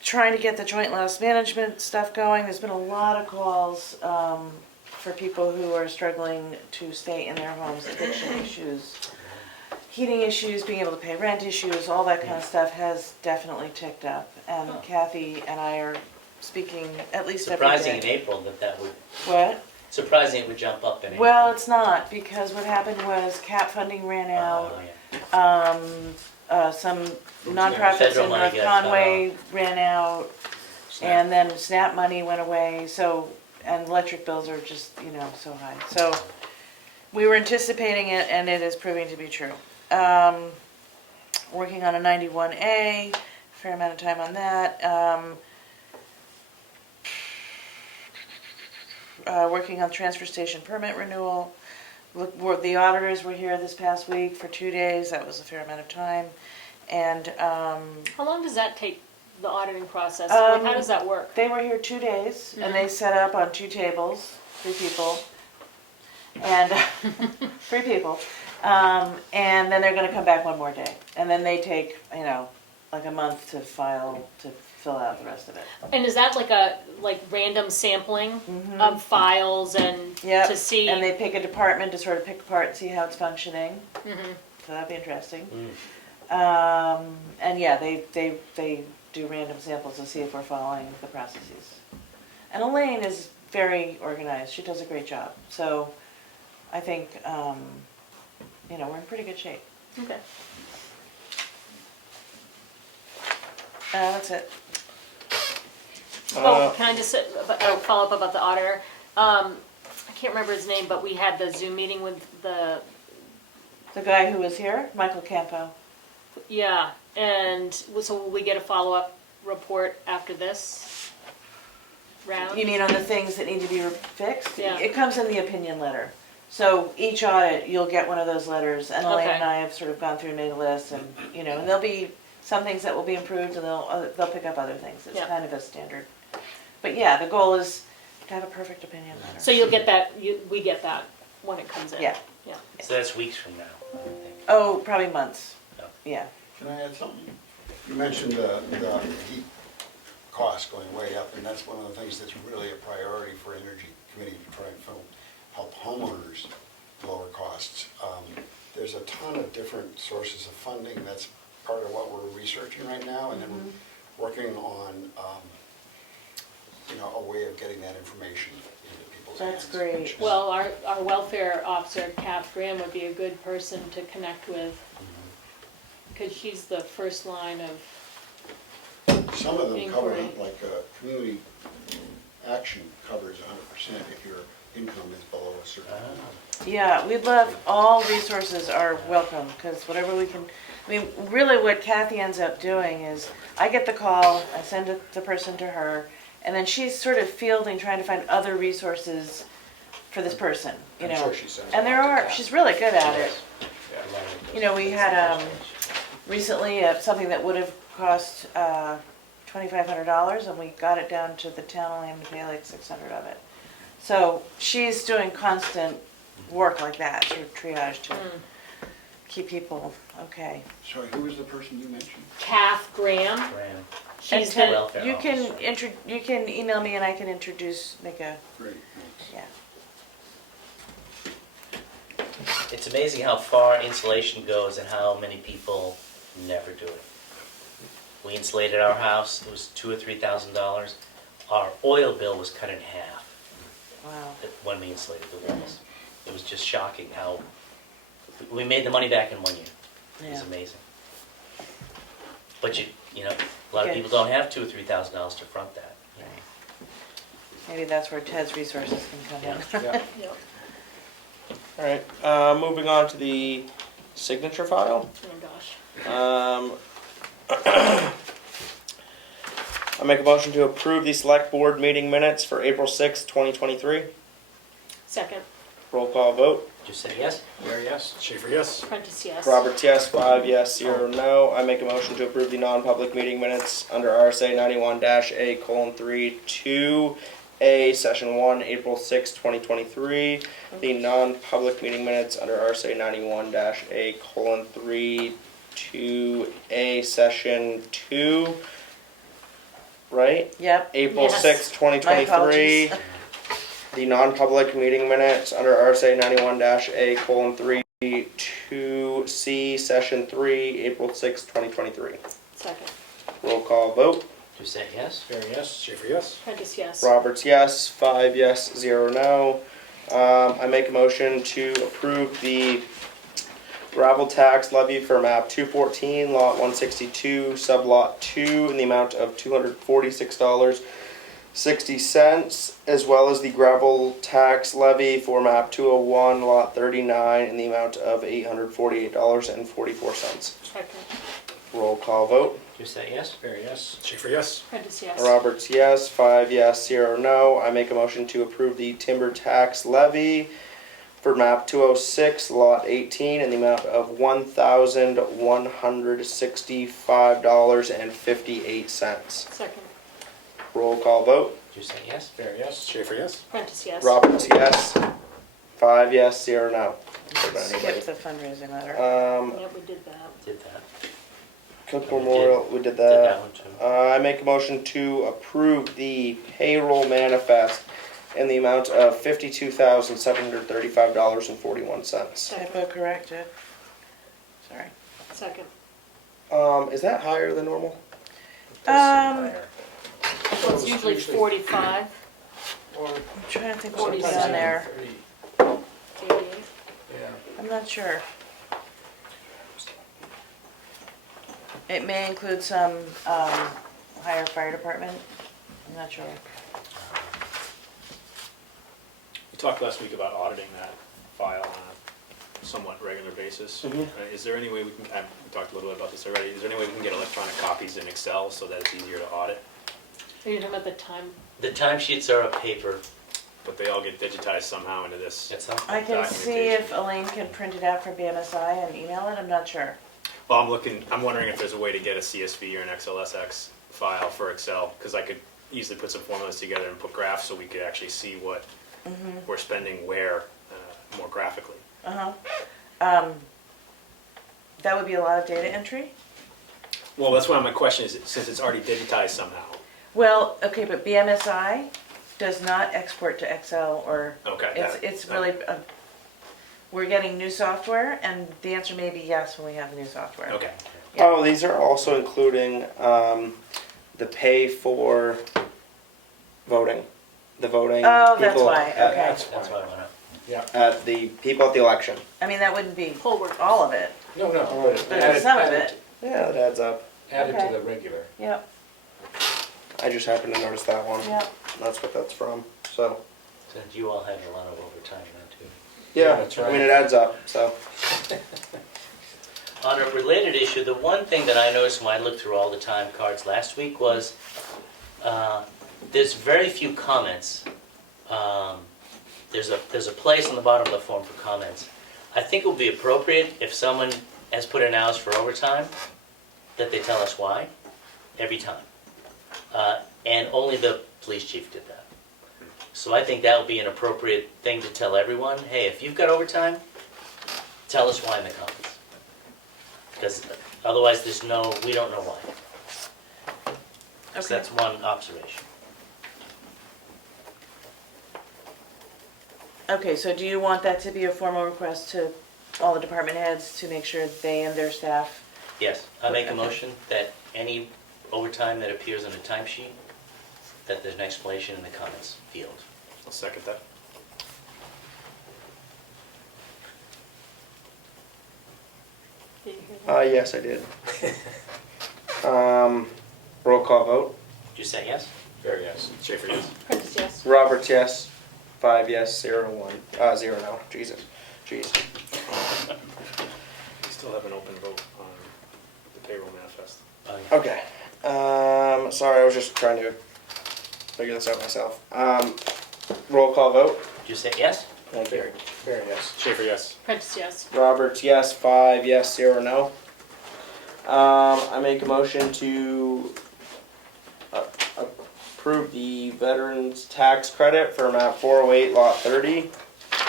Trying to get the joint loss management stuff going. There's been a lot of calls for people who are struggling to stay in their homes, eviction issues, heating issues, being able to pay rent issues, all that kind of stuff has definitely ticked up. And Kathy and I are speaking at least every Surprising in day. April that would, What? surprising it would jump up in April. Well, it's not, because what happened was CAP funding ran out. Oh, yeah. Some nonprofits Federal in money North got cut Conway ran out, Snap. and then SNAP money went away, so, and electric bills are just, so high. So, we were anticipating it, and it is proving to be true. Working on a 91A, fair amount of time on that. Working on transfer station permit renewal. The auditors were here this past week for 2 days, that was a fair amount of time. And How long does that take, the auditing process? Like, how does that work? they were here 2 days, and they set up on 2 tables, 3 people, and 3 people. And then they're gonna come back 1 more day. And then they take, like a month to fill out the rest of it. And is that like random sampling of files and Yep, to see? and they pick a department to sort of pick apart and see how it's functioning. Mhm. So that'd be interesting. Mm. And yeah, they do random samples to see if we're following the processes. And Elaine is very organized, she does a great job. So I think, we're in pretty good shape. Okay. That's it. Oh, can I just follow up about the auditor? I can't remember his name, but we had the Zoom meeting with the, The guy who was here, Michael Campo. yeah, and so will we get a follow-up report after this round? You mean on the things that need to be fixed? Yeah. It comes in the opinion letter. So each audit, you'll get one of those letters, and Elaine Okay. and I have sort of gone through and made a list, and, and there'll be some things that will be improved, and they'll pick up other things. It's Yeah. kind of a standard. But yeah, the goal is to have a perfect opinion letter. So you'll get that, we get that when it comes in? Yeah. Yeah. So that's weeks from now, I would think. Oh, probably months. Oh. Yeah. Can I add something? You mentioned the heat costs going way up, and that's one of the things that's really a priority for Energy Committee to try and help homeowners lower costs. There's a ton of different sources of funding. That's part of what we're researching right now, and then we're working on, a way of getting that information into people's hands. That's great. Well, our welfare officer, Kath Graham, would be a good person to connect with, because she's the first line of, Some of them cover, Inquiry. like, community action covers 100% if your income is below a certain amount. Yeah, we'd love, all resources are welcome, because whatever we can, really what Kathy ends up doing is, I get the call, I send the person to her, and then she's sort of fielding, trying to find other resources for this person, I'm sure she sends And there a lot to are, Kat. she's really good at it. Yeah. We had, recently, something that would have cost, $2,500, and we got it down to the town only having to pay like 600 of it. So she's doing constant work like that, sort of triage to keep people okay. Sorry, who was the person you mentioned? Kath Graham. Graham. She's And the, welfare you can officer. you can email me and I can make a, Great, thanks. yeah. It's amazing how far insulation goes and how many people never do it. We insulated our house, it was $2,000 or $3,000. Our oil bill was cut in half Wow. when we insulated the walls. It was just shocking how, we made the money back in 1 year. It was Yeah. amazing. But a lot of Okay. people don't have $2,000 or $3,000 to front that. Maybe that's where Ted's resources can come in. Yeah. Yep. All right, moving on to the signature file. Oh my gosh. I make a motion to approve the select board meeting minutes for April 6th, 2023. Second. Roll call vote. Just say yes. There, yes? Schaefer, yes? Prentice, yes. Roberts, yes. 5 yes, 0 no. I make a motion to approve the non-public meeting minutes under RSA 91-A:3 2A, Session 1, April 6th, 2023. The non-public meeting minutes under RSA 91-A:3 2A, Session 2. Right? Yep. April Yes. 6th, My 2023. apologies. The non-public meeting minutes under RSA 91-A:3 2C, Session 3, April 6th, 2023. Second. Roll call vote. Just say yes. There, yes? Schaefer, yes? Prentice, yes. Roberts, yes. 5 yes, 0 no. I make a motion to approve the gravel tax levy for map 214, lot 162, sublot 2, in the amount of $246.60, as well as the gravel tax levy for map 201, lot 39, in the amount of $848.44. Second. Roll call vote. Just say yes. There, yes? Schaefer, yes? Prentice, yes. Roberts, yes. 5 yes, 0 no. I make a motion to approve the timber tax levy for map 206, lot 18, in the amount of $1,165.58. Second. Roll call vote. Just say yes. There, yes? Schaefer, yes? Prentice, yes. Roberts, yes. 5 yes, 0 no. Skip the fundraising letter. Yep, we did that. Did that. Cook Memorial, we did Did that that. one too. I make a motion to approve the payroll manifest in the amount of $52,735.41. Typo corrected. Sorry. Second. Is that higher than normal? Well, it's usually 45, Or I'm trying to think what Sometimes was sometimes on there. 30, 88. yeah. I'm not sure. It may include some higher fire department. I'm not sure. We talked last week about auditing that file on a somewhat regular basis. Is there any way we can, we talked a little bit about this already, is there any way we can get electronic copies in Excel so that it's easier to audit? Are you talking about the time? The timesheets are a paper. But they all get digitized somehow into this. That's all. I can see if Elaine can print it out for BMSI and email it. I'm not sure. Well, I'm wondering if there's a way to get a CSV or an XLSX file for Excel, because I could easily put some formulas together and put graphs so we could actually see what we're spending where more graphically. That would be a lot of data entry. Well, that's why my question is, since it's already digitized somehow. Well, okay, but BMSI does not export to Excel or. Okay. It's really, we're getting new software, and the answer may be yes when we have the new software. Okay. Yeah. Oh, these are also including the pay for voting. The voting. Oh, that's people why, at- okay. That's why I went up. Yeah, At the people at the election. I mean, that wouldn't be Whole work. all of it, no, but it's but added, some of it. Yeah, that adds up. added Okay. to the regular. Yep, I just happened to notice that one. yep. That's what that's from. So, So you all had a lot of overtime then too. yeah, that's I right. mean, it adds up. So, On a related issue, the one thing that I noticed when I looked through all the time cards last week was there's very few comments. There's a place on the bottom of the form for comments. I think it would be appropriate if someone has put in hours for overtime, that they tell us why, every time. And only the police chief did that. So I think that would be an appropriate thing to tell everyone. Hey, if you've got overtime, tell us why in the comments. Because otherwise we don't know why. So Okay. that's one observation. Okay, so do you want that to be a formal request to all the department heads to make sure they and their staff? Yes, I make a Okay. motion that any overtime that appears on a timesheet, that there's an explanation in the comments field. I'll second that. Did you hear that? yes, I did. Roll call vote. Did you say yes? Very yes. Schaefer, yes. Prentice, yes. Roberts, yes. 5 yes, 0 0 no. Jesus. Jeez. We still have an open vote on the payroll manifest. Okay. Sorry, I was just trying to figure this out myself. Roll call vote. Did you say yes? Thank you. Very yes. Schaefer, yes. Prentice, yes. Roberts, yes. 5 yes, 0 no. I make a motion to approve the veterans tax credit for map 408 lot 30.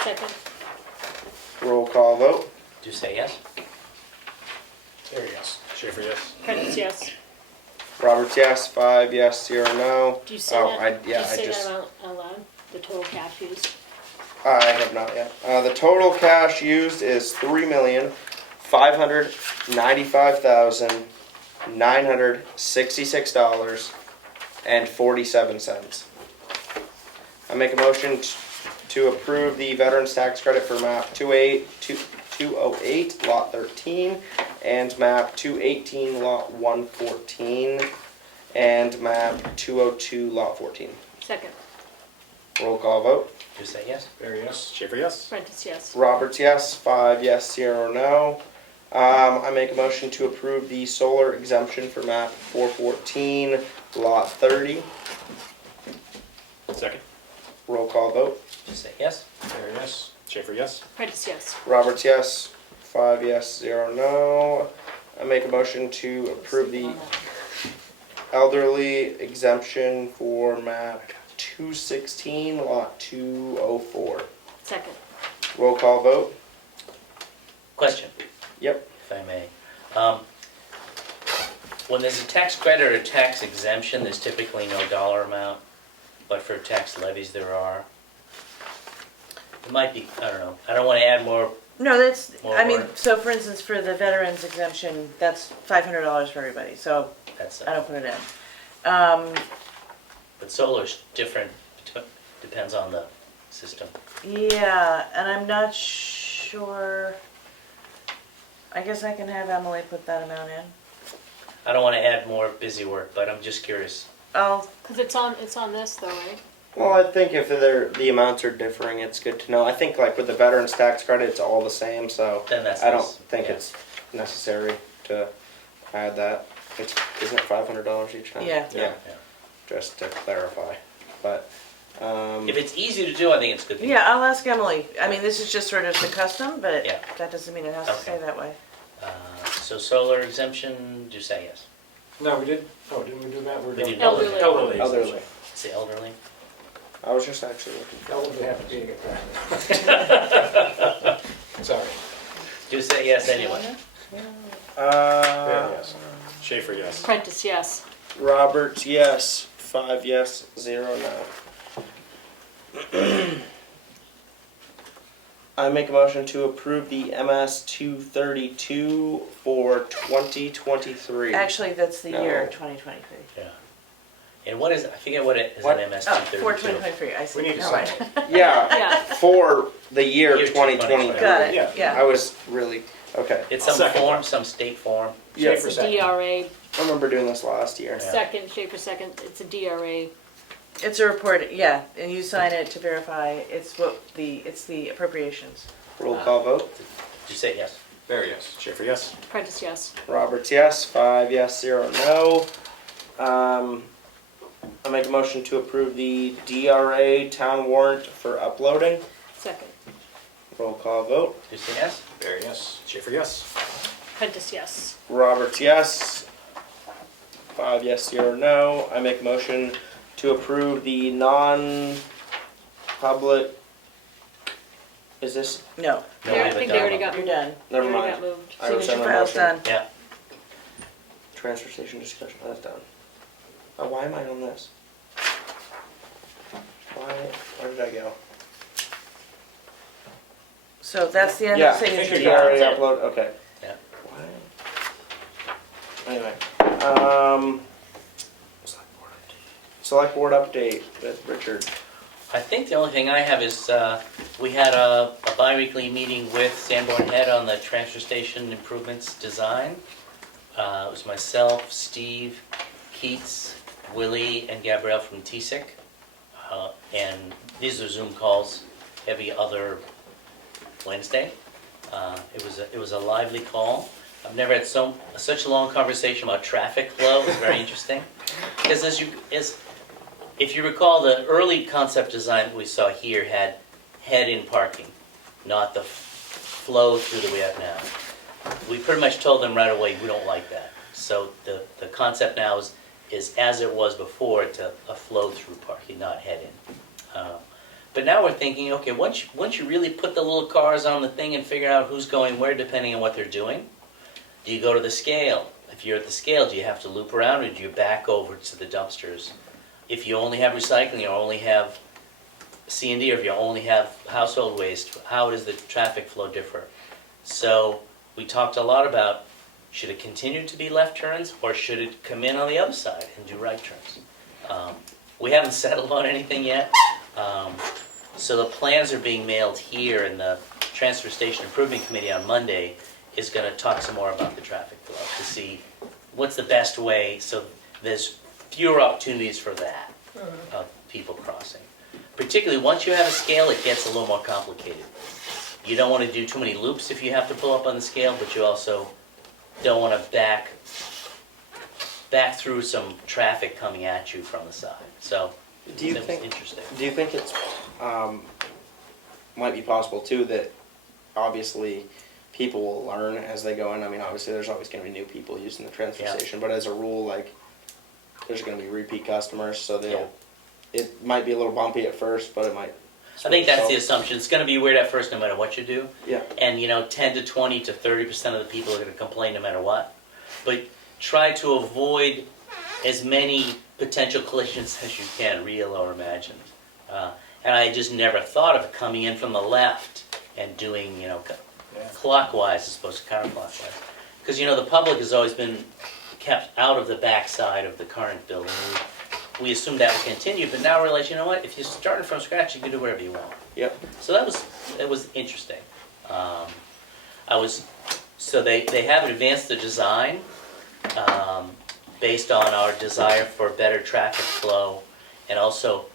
Second, Roll call vote. Did you say yes? Very yes. Schaefer, yes. Prentice, yes. Roberts, yes. 5 yes, 0 no. Do you say Oh, that, yeah, do I you say just- that out loud? The total cash used? I have not yet. The total cash used is $3,595,966.47. I make a motion to approve the veterans tax credit for map 208 lot 13 and map 218 lot 114 and map 202 lot 14. Second, Roll call vote. Did you say yes? Very yes. Schaefer, yes. Prentice, yes. Roberts, yes. 5 yes, 0 no. I make a motion to approve the solar exemption for map 414, lot 30. Second. Roll call vote. Did you say yes? Very yes. Schaefer, yes. Prentice, yes. Roberts, yes. 5 yes, 0 no. I make a motion to approve the elderly exemption for map 216, lot 204. Second, Roll call vote. Question, Yep. if I may. When there's a tax credit or a tax exemption, there's typically no dollar amount, but for tax levies there are. It might be, I don't know, I don't want to add more. No, that's, More I mean, work. so for instance, for the veterans exemption, that's $500 for everybody, so That's I don't put it in. But solar's different, depends on the system. Yeah, and I'm not sure, I guess I can have Emily put that amount in. I don't want to add more busy work, but I'm just curious. Oh, because it's on this though, right? Well, I think if the amounts are differing, it's good to know. I think like with the veterans tax credit, it's all the same, so Then that's I don't nice. think Yeah. it's necessary to add that. Isn't it $500 each time? Yeah. Yeah. Yeah. Just to clarify, but If it's easy to do, I think it's good. yeah, I'll ask Emily. I mean, this is just sort of the custom, but Yeah. that doesn't mean it has to Okay. stay that way. So solar exemption, do you say yes? No, we did, oh, didn't we do that? We're We doing did elderly. Elderly. elderly. It's the elderly? I was just actually looking. Elderly have to be a good Sorry. Do you say yes anyway? Very yes. Schaefer, yes. Prentice, yes. Roberts, yes. 5 yes, 0 no. I make a motion to approve the MS 232 for 2023. Actually, that's the No. year 2023. Yeah. And what is, I forget what it is What? in MS Oh, 232. for 2023, I see. We need to Never sign mind. it. Yeah, Yeah, for the year Year 2023. Got it, Yeah. yeah. I was really okay. It's I'll some second form, that. some state form. Yeah, it's a DRA, I remember doing this last year. Yeah. second, Schaefer second, it's a DRA. It's a report, yeah, and you sign it to verify it's the appropriations. Roll call vote. Did you say yes? Very yes. Schaefer, yes. Prentice, yes. Roberts, yes. 5 yes, 0 no. I make a motion to approve the DRA town warrant for uploading. Second, Roll call vote. Did you say yes? Very yes. Schaefer, yes. Prentice, yes. Roberts, yes. 5 yes, 0 no. I make a motion to approve the non-public. Is this? No, No, I we think haven't they already done got you're moved. done. Never They already mind. got moved. I rescind Signature my file's motion. done. Yeah. Transfer station discussion. That's done. Oh, why am I on this? Where did I go? So that's the end Yeah, of signature you're DRA file. That's it. upload. Okay. Yeah. Why? Anyway, select board update with Richard. I think the only thing I have is, we had a bi-weekly meeting with Sanborn Head on the transfer station improvements design. It was myself, Steve, Keats, Willie, and Gabrielle from TSIC. And these are Zoom calls every other Wednesday. It was a lively call. I've never had such a long conversation about traffic flow. It was very interesting. Because if you recall, the early concept design that we saw here had head-in parking, not the flow through that we have now. We pretty much told them right away, we don't like that. So the concept now is as it was before, to a flow-through parking, not head-in. But now we're thinking, okay, once you really put the little cars on the thing and figure out who's going where depending on what they're doing, do you go to the scale? If you're at the scale, do you have to loop around or do you back over to the dumpsters? If you only have recycling or only have C&D, or if you only have household waste, how does the traffic flow differ? So we talked a lot about, should it continue to be left turns or should it come in on the other side and do right turns? We haven't settled on anything yet. So the plans are being mailed here, and the Transfer Station Improvement Committee on Monday is going to talk some more about the traffic flow to see what's the best way so there's fewer opportunities for that, of people crossing. Particularly once you have a scale, it gets a little more complicated. You don't want to do too many loops if you have to pull up on the scale, but you also don't want to back through some traffic coming at you from the side. So Do you that was think? interesting. Do you think it's might be possible too that obviously people will learn as they go in? I mean, obviously there's always going to be new people using the transfer Yeah. station, but as a rule, like there's going to be repeat customers, so they'll. Yeah. It might be a little bumpy at first, but it might. I think that's the itself. assumption. It's going to be weird at first no matter what you do. Yeah. And 10 to 20 to 30% of the people are going to complain no matter what. But try to avoid as many potential collisions as you can, real or imagined. And I just never thought of coming in from the left and doing, clockwise as opposed to counterclockwise. Because, the public has always been kept out of the backside of the current building. We assumed that would continue, but now realize, if you're starting from scratch, you can do whatever you want. Yep. So that was interesting. So they have advanced the design based on our desire for better traffic flow, and also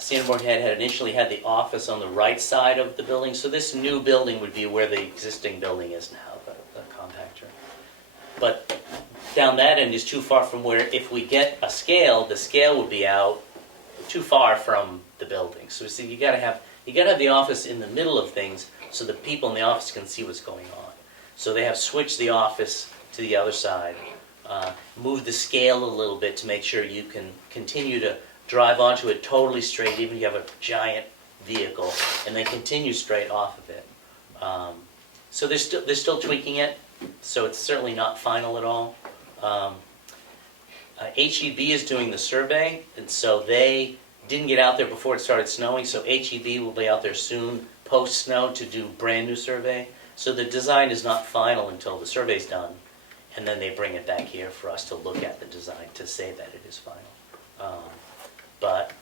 Sanborn had initially had the office on the right side of the building, so this new building would be where the existing building is now, the compactor. But down that end is too far from where, if we get a scale, the scale would be out too far from the building. So you gotta have the office in the middle of things so the people in the office can see what's going on. So they have switched the office to the other side, moved the scale a little bit to make sure you can continue to drive onto it totally straight, even if you have a giant vehicle, and then continue straight off of it. So they're still tweaking it, so it's certainly not final at all. HEB is doing the survey, and so they didn't get out there before it started snowing, so HEB will be out there soon, post-snow, to do brand new survey. So the design is not final until the survey's done, and then they bring it back here for us to look at the design to say that it is final. But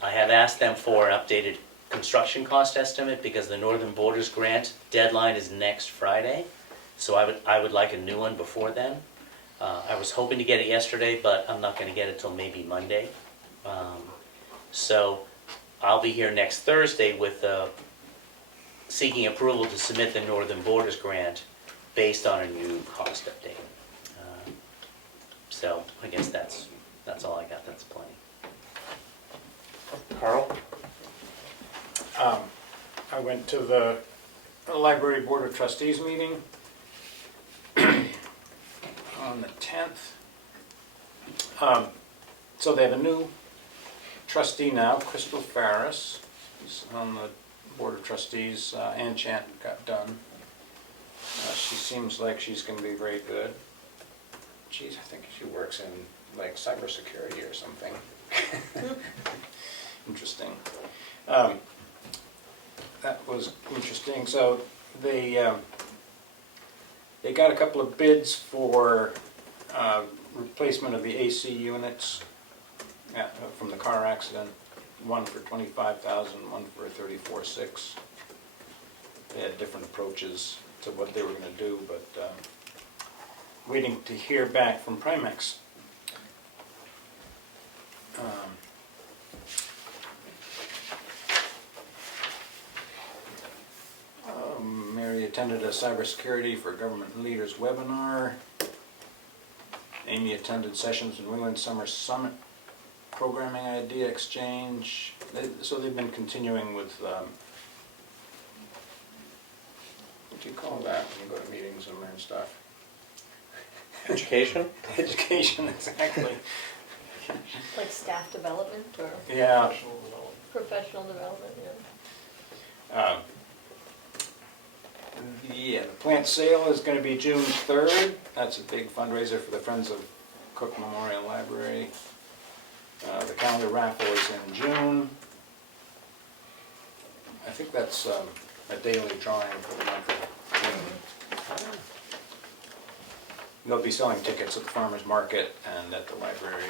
I have asked them for an updated construction cost estimate because the Northern Borders grant deadline is next Friday. So I would like a new one before then. I was hoping to get it yesterday, but I'm not going to get it till maybe Monday. So I'll be here next Thursday with seeking approval to submit the Northern Borders grant based on a new cost update. So I guess that's all I got. That's plenty. Carl? I went to the Library Board of Trustees meeting on the 10th. So they have a new trustee now, Crystal Farris. She's on the Board of Trustees. Ann Chant got done. She seems like she's going to be very good. Geez, I think she works in like cybersecurity or something. Interesting. That was interesting. So they got a couple of bids for replacement of the AC units from the car accident. One for $25,000, one for $34,600. They had different approaches to what they were going to do, but waiting to hear back from Primex. Mary had attended a cybersecurity for government leaders webinar. Amy attended Sessions in New England Summer Summit Programming Idea Exchange. So they've been continuing with, what do you call that when you go to meetings and learn stuff? Education? Education, exactly. Like staff development or Yeah. professional development, yeah. Yeah, the plant sale is going to be June 3rd. That's a big fundraiser for the Friends of Cook Memorial Library. The calendar raffle is in June. I think that's a daily drawing for the month of June. They'll be selling tickets at the farmer's market and at the library.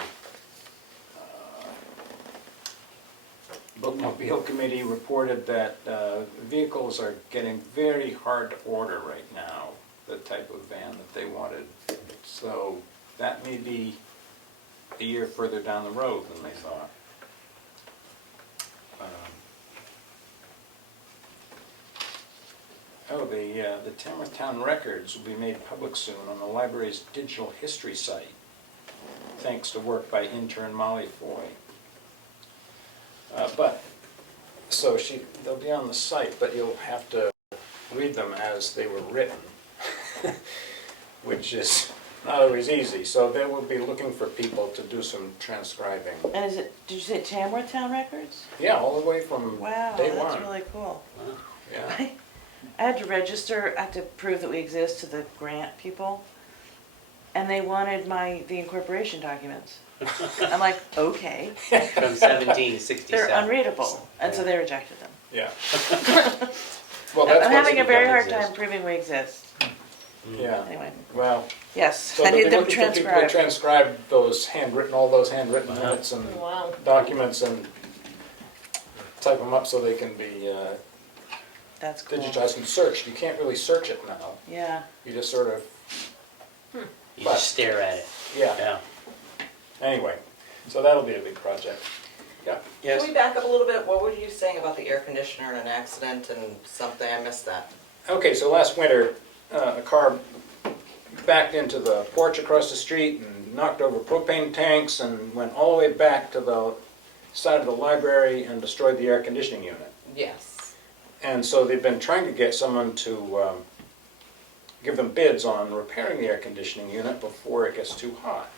Bookmobile Committee reported that vehicles are getting very hard to order right now, the type of van that they wanted. So that may be a year further down the road than they thought. The Tamworth Town records will be made public soon on the library's digital history site, thanks to work by intern Molly Foy. They'll be on the site, but you'll have to read them as they were written, which is not always easy. So they will be looking for people to do some transcribing. And did you say Tamworth Town Records? Yeah, all the way from Wow, day that's one. really cool. Yeah. I had to register, I had to prove that we exist to the grant people, and they wanted the incorporation documents. I'm like, okay, From 1767. they're unreadable, and so they rejected them. Yeah. Well, that's I'm having a what's- very don't hard exist. time proving we exist. Yeah. Anyway, Well, yes, so I they'll be need them looking for people to transcribed. transcribe all those handwritten Wow. minutes and Wow. documents and type them up so they can be That's cool. digitized and searched. You can't really search it now. Yeah, You just sort of, You just stare at it. yeah. Yeah. Anyway, so that'll be a big project. Yeah. Yes. Can we back up a little bit? What were you saying about the air conditioner and an accident and something? I missed that. Okay, so last winter, a car backed into the porch across the street and knocked over propane tanks and went all the way back to the side of the library and destroyed the air conditioning unit. Yes. And so they've been trying to get someone to give them bids on repairing the air conditioning unit before it gets too hot.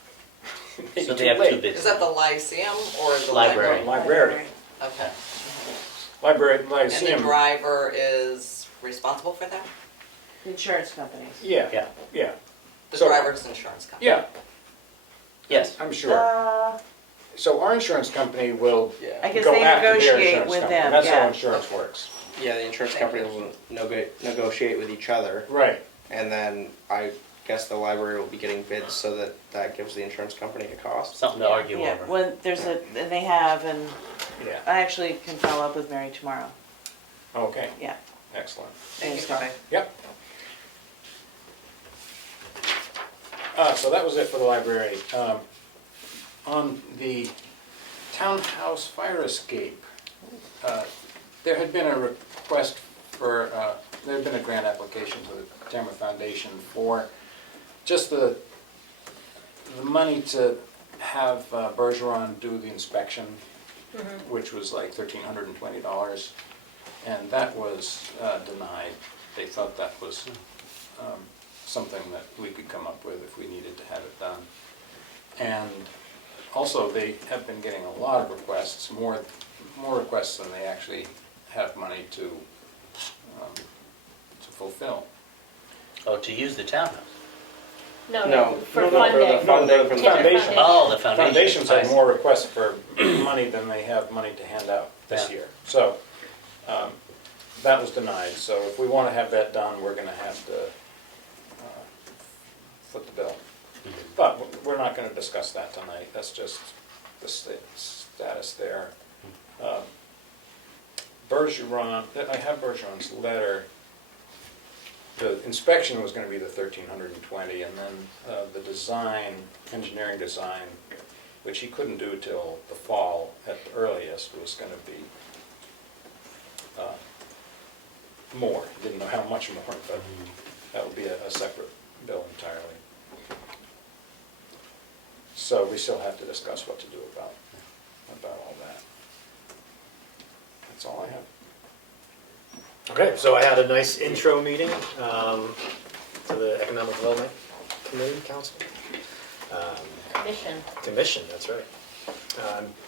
Maybe So too they have late. two bids. Is that the Lyceum or the Library. Library. Okay. Library, And the Lyceum. driver is responsible for that? insurance companies. Yeah, Yeah. yeah, The So- driver's insurance company? yeah, Yes. I'm sure. So our insurance company will I guess go they after their negotiate insurance with company. them, That's how yeah. insurance works. Yeah, the insurance company will negotiate with each other, Right, and then I guess the library will be getting bids so that that gives the insurance company a cost. Something to argue Yeah, over. when and they have, and yeah, I actually can follow up with Mary tomorrow. okay, Yeah. excellent. Thank you, Bobby. Yep. So that was it for the library. On the townhouse fire escape, there had been a request for, there had been a grant application to the Tamworth Foundation for just the money to have Bergeron do the inspection, which was like $1,320, and that was denied. They thought that was something that we could come up with if we needed to have it done. And also, they have been getting a lot of requests, more requests than they actually have money to fulfill. Oh, to use the townhouse. No, For for funding. the funding from the Foundation. Oh, the foundation. Foundations have I see. more requests for money than they have money to hand out this Yeah. year. So, that was denied. So if we want to have that done, we're gonna have to foot the bill. But we're not gonna discuss that tonight. That's just the status there. Bergeron, I have Bergeron's letter. The inspection was gonna be the $1,320, and then the design, engineering design, which he couldn't do till the fall at the earliest, was gonna be more, didn't know how much more, but that would be a separate bill entirely. So we still have to discuss what to do about all that. That's all I have. Okay, so I had a nice intro meeting to the Economic Development Committee Council. Commission, that's right.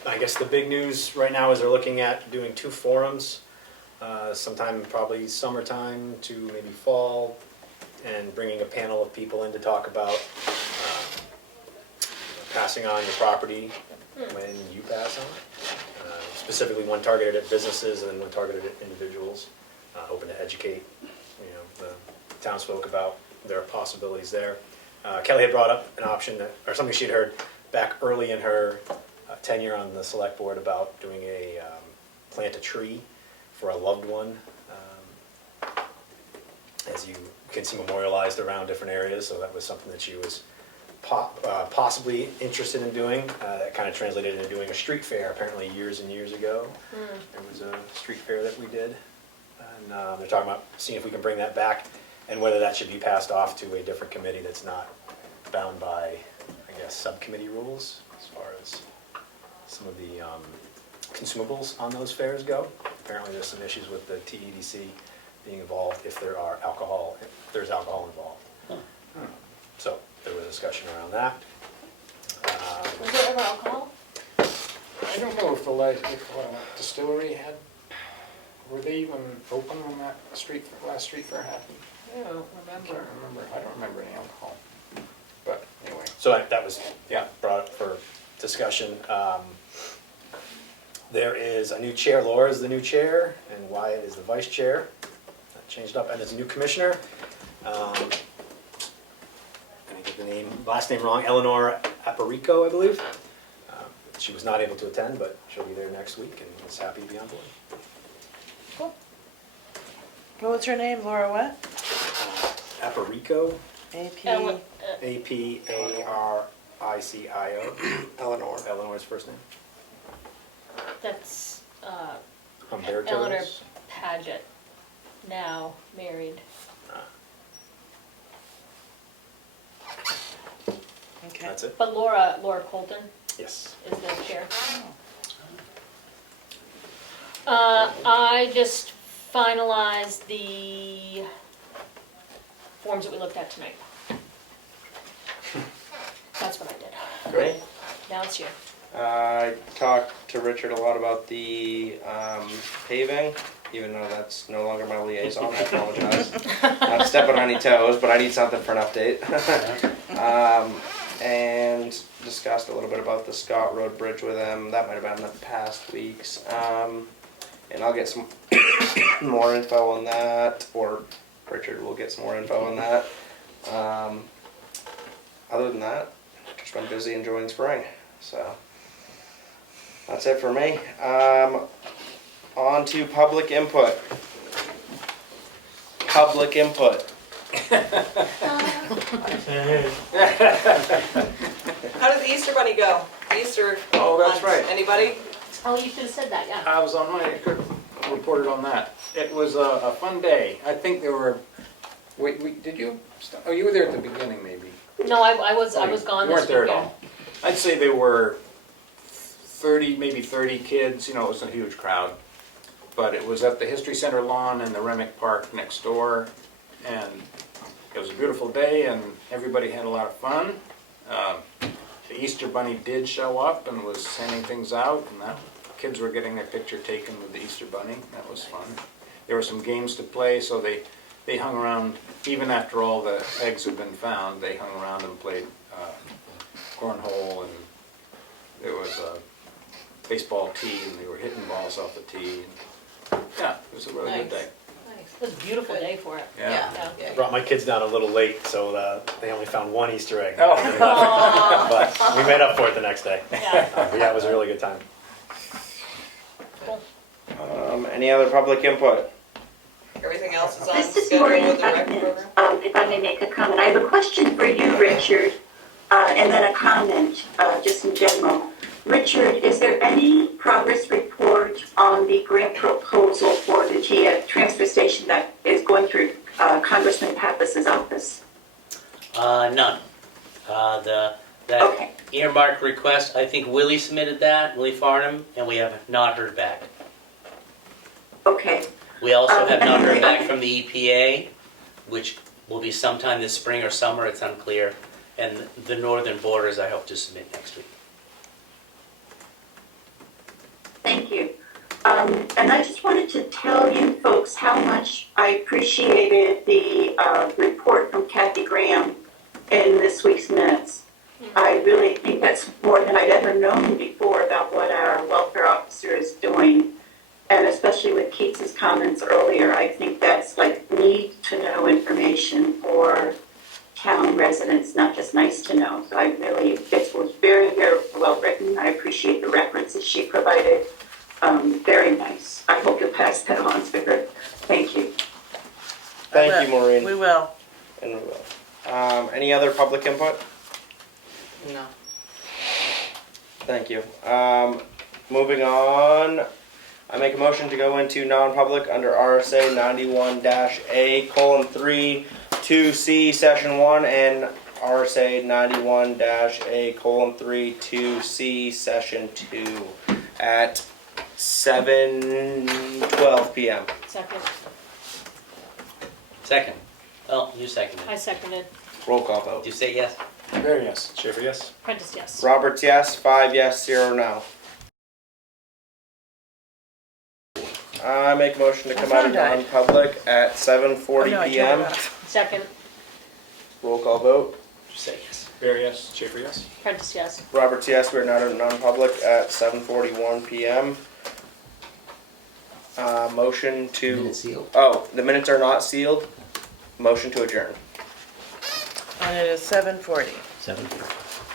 I guess the big news right now is they're looking at doing 2 forums, sometime probably summertime to maybe fall, and bringing a panel of people in to talk about passing on your property when you pass on it. Specifically one targeted at businesses and then one targeted at individuals, hoping to educate, the townsfolk about their possibilities there. Kelly had brought up an option or something she'd heard back early in her tenure on the select board about doing a plant a tree for a loved one, as you can see memorialized around different areas. So that was something that she was possibly interested in doing. That kind of translated into doing a street fair apparently years and years ago. There was a street fair that we did, and they're talking about seeing if we can bring that back and whether that should be passed off to a different committee that's not bound by, I guess, subcommittee rules as far as some of the consumables on those fairs go. Apparently there's some issues with the TEDC being involved if there's alcohol involved. So there was a discussion around that. Was there ever alcohol? I don't know if the distillery were they even open when that last street fair happened? I don't I can't remember. remember. I don't remember any alcohol. But anyway. So that was brought up for discussion. There is a new chair. Laura is the new chair, and Wyatt is the vice chair. That changed up, and there's a new commissioner. I get the last name wrong. Eleanor Aparico, I believe. She was not able to attend, but she'll be there next week, and is happy to be on board. Cool. What's her name? Laura what? Aparico. AP. Aparicio. Eleanor. Eleanor's first name. That's Humberto's. Eleanor Paget, now married. Okay. That's it? But Laura Colton Yes. is the chair. I just finalized the forms that we looked at tonight. That's what I did. Great. Now it's you. I talked to Richard a lot about the paving, even though that's no longer my liaison. I apologize. Not stepping on any toes, but I need something for an update. And discussed a little bit about the Scott Road Bridge with him. That might have been in the past weeks. And I'll get some more info on that, or Richard will get some more info on that. Other than that, just been busy enjoying spring. So that's it for me. On to public input. Public input. How did the Easter Bunny go? Easter. Oh, that's hunt. right. Anybody? Oh, you should have said that, yeah. I was on my, reported on that. It was a fun day. I think there were, did you, oh, you were there at the beginning maybe. No, I was gone You this weren't there at weekend. all. I'd say there were 30, maybe 30 kids, it was a huge crowd. But it was at the History Center lawn in the Remick Park next door. And it was a beautiful day and everybody had a lot of fun. The Easter Bunny did show up and was sending things out, and kids were getting their picture taken with the Easter Bunny. That was fun. There were some games to play, so they hung around, even after all the eggs had been found, they hung around and played cornhole, and there was a baseball tee, and they were hitting balls off the tee. Yeah, it was a really good day. Nice. It was a beautiful day for it. Yeah. I brought my kids down a little late, so they only found one Easter egg. Oh. But we made up for it the next day. Yeah. But yeah, it was a really good time. Cool. Any other public input? Everything else is on This is schedule Maureen with the rec program? If I may make a comment, I have a question for you, Richard, and then a comment, just in general. Richard, is there any progress report on the grant proposal for the transfer station that Congressman Pappas' office? None. That Okay. earmark request, I think Willie submitted that, Willie Farnham, and we have not heard back. Okay. We also have And not then heard the back other- from the EPA, which will be sometime this spring or summer, it's unclear. And the northern borders, I hope to submit next week. Thank you. And I just wanted to tell you folks how much I appreciated the report from Kathy Graham in this week's minutes. I really think that's more than I'd ever known before about what our welfare officer is doing. And especially with Keats's comments earlier, I think that's like need to know information for town residents, not just nice to know. So it was very, very well written. I appreciate the references she provided. Very nice. I hope you'll pass that on to her. Thank you. Thank you, Maureen. We will. And we will. Any other public input? No. Thank you. Moving on, I make a motion to go into non-public under RSA 91-A:3, 2C, Session 1, and RSA 91-A:3, 2C, Session 2, at 7:12 p.m. Second, Second. Oh, you seconded. I seconded. Roll call Did vote. you say yes? Very yes. Schaefer, yes? Prentice, yes. Roberts, yes. 5 yes, 0 no. I make a motion to My come out phone of died. non-public at Oh, 7:40 no, I turned p.m. it off. Second, Roll call vote. Did you say yes? Very yes. Schaefer, yes? Prentice, yes. Roberts, yes. We're not in non-public at 7:41 p.m. Motion to. Minutes sealed. Oh, the minutes are not sealed. Motion to adjourn. And it is 7:40. 7:40.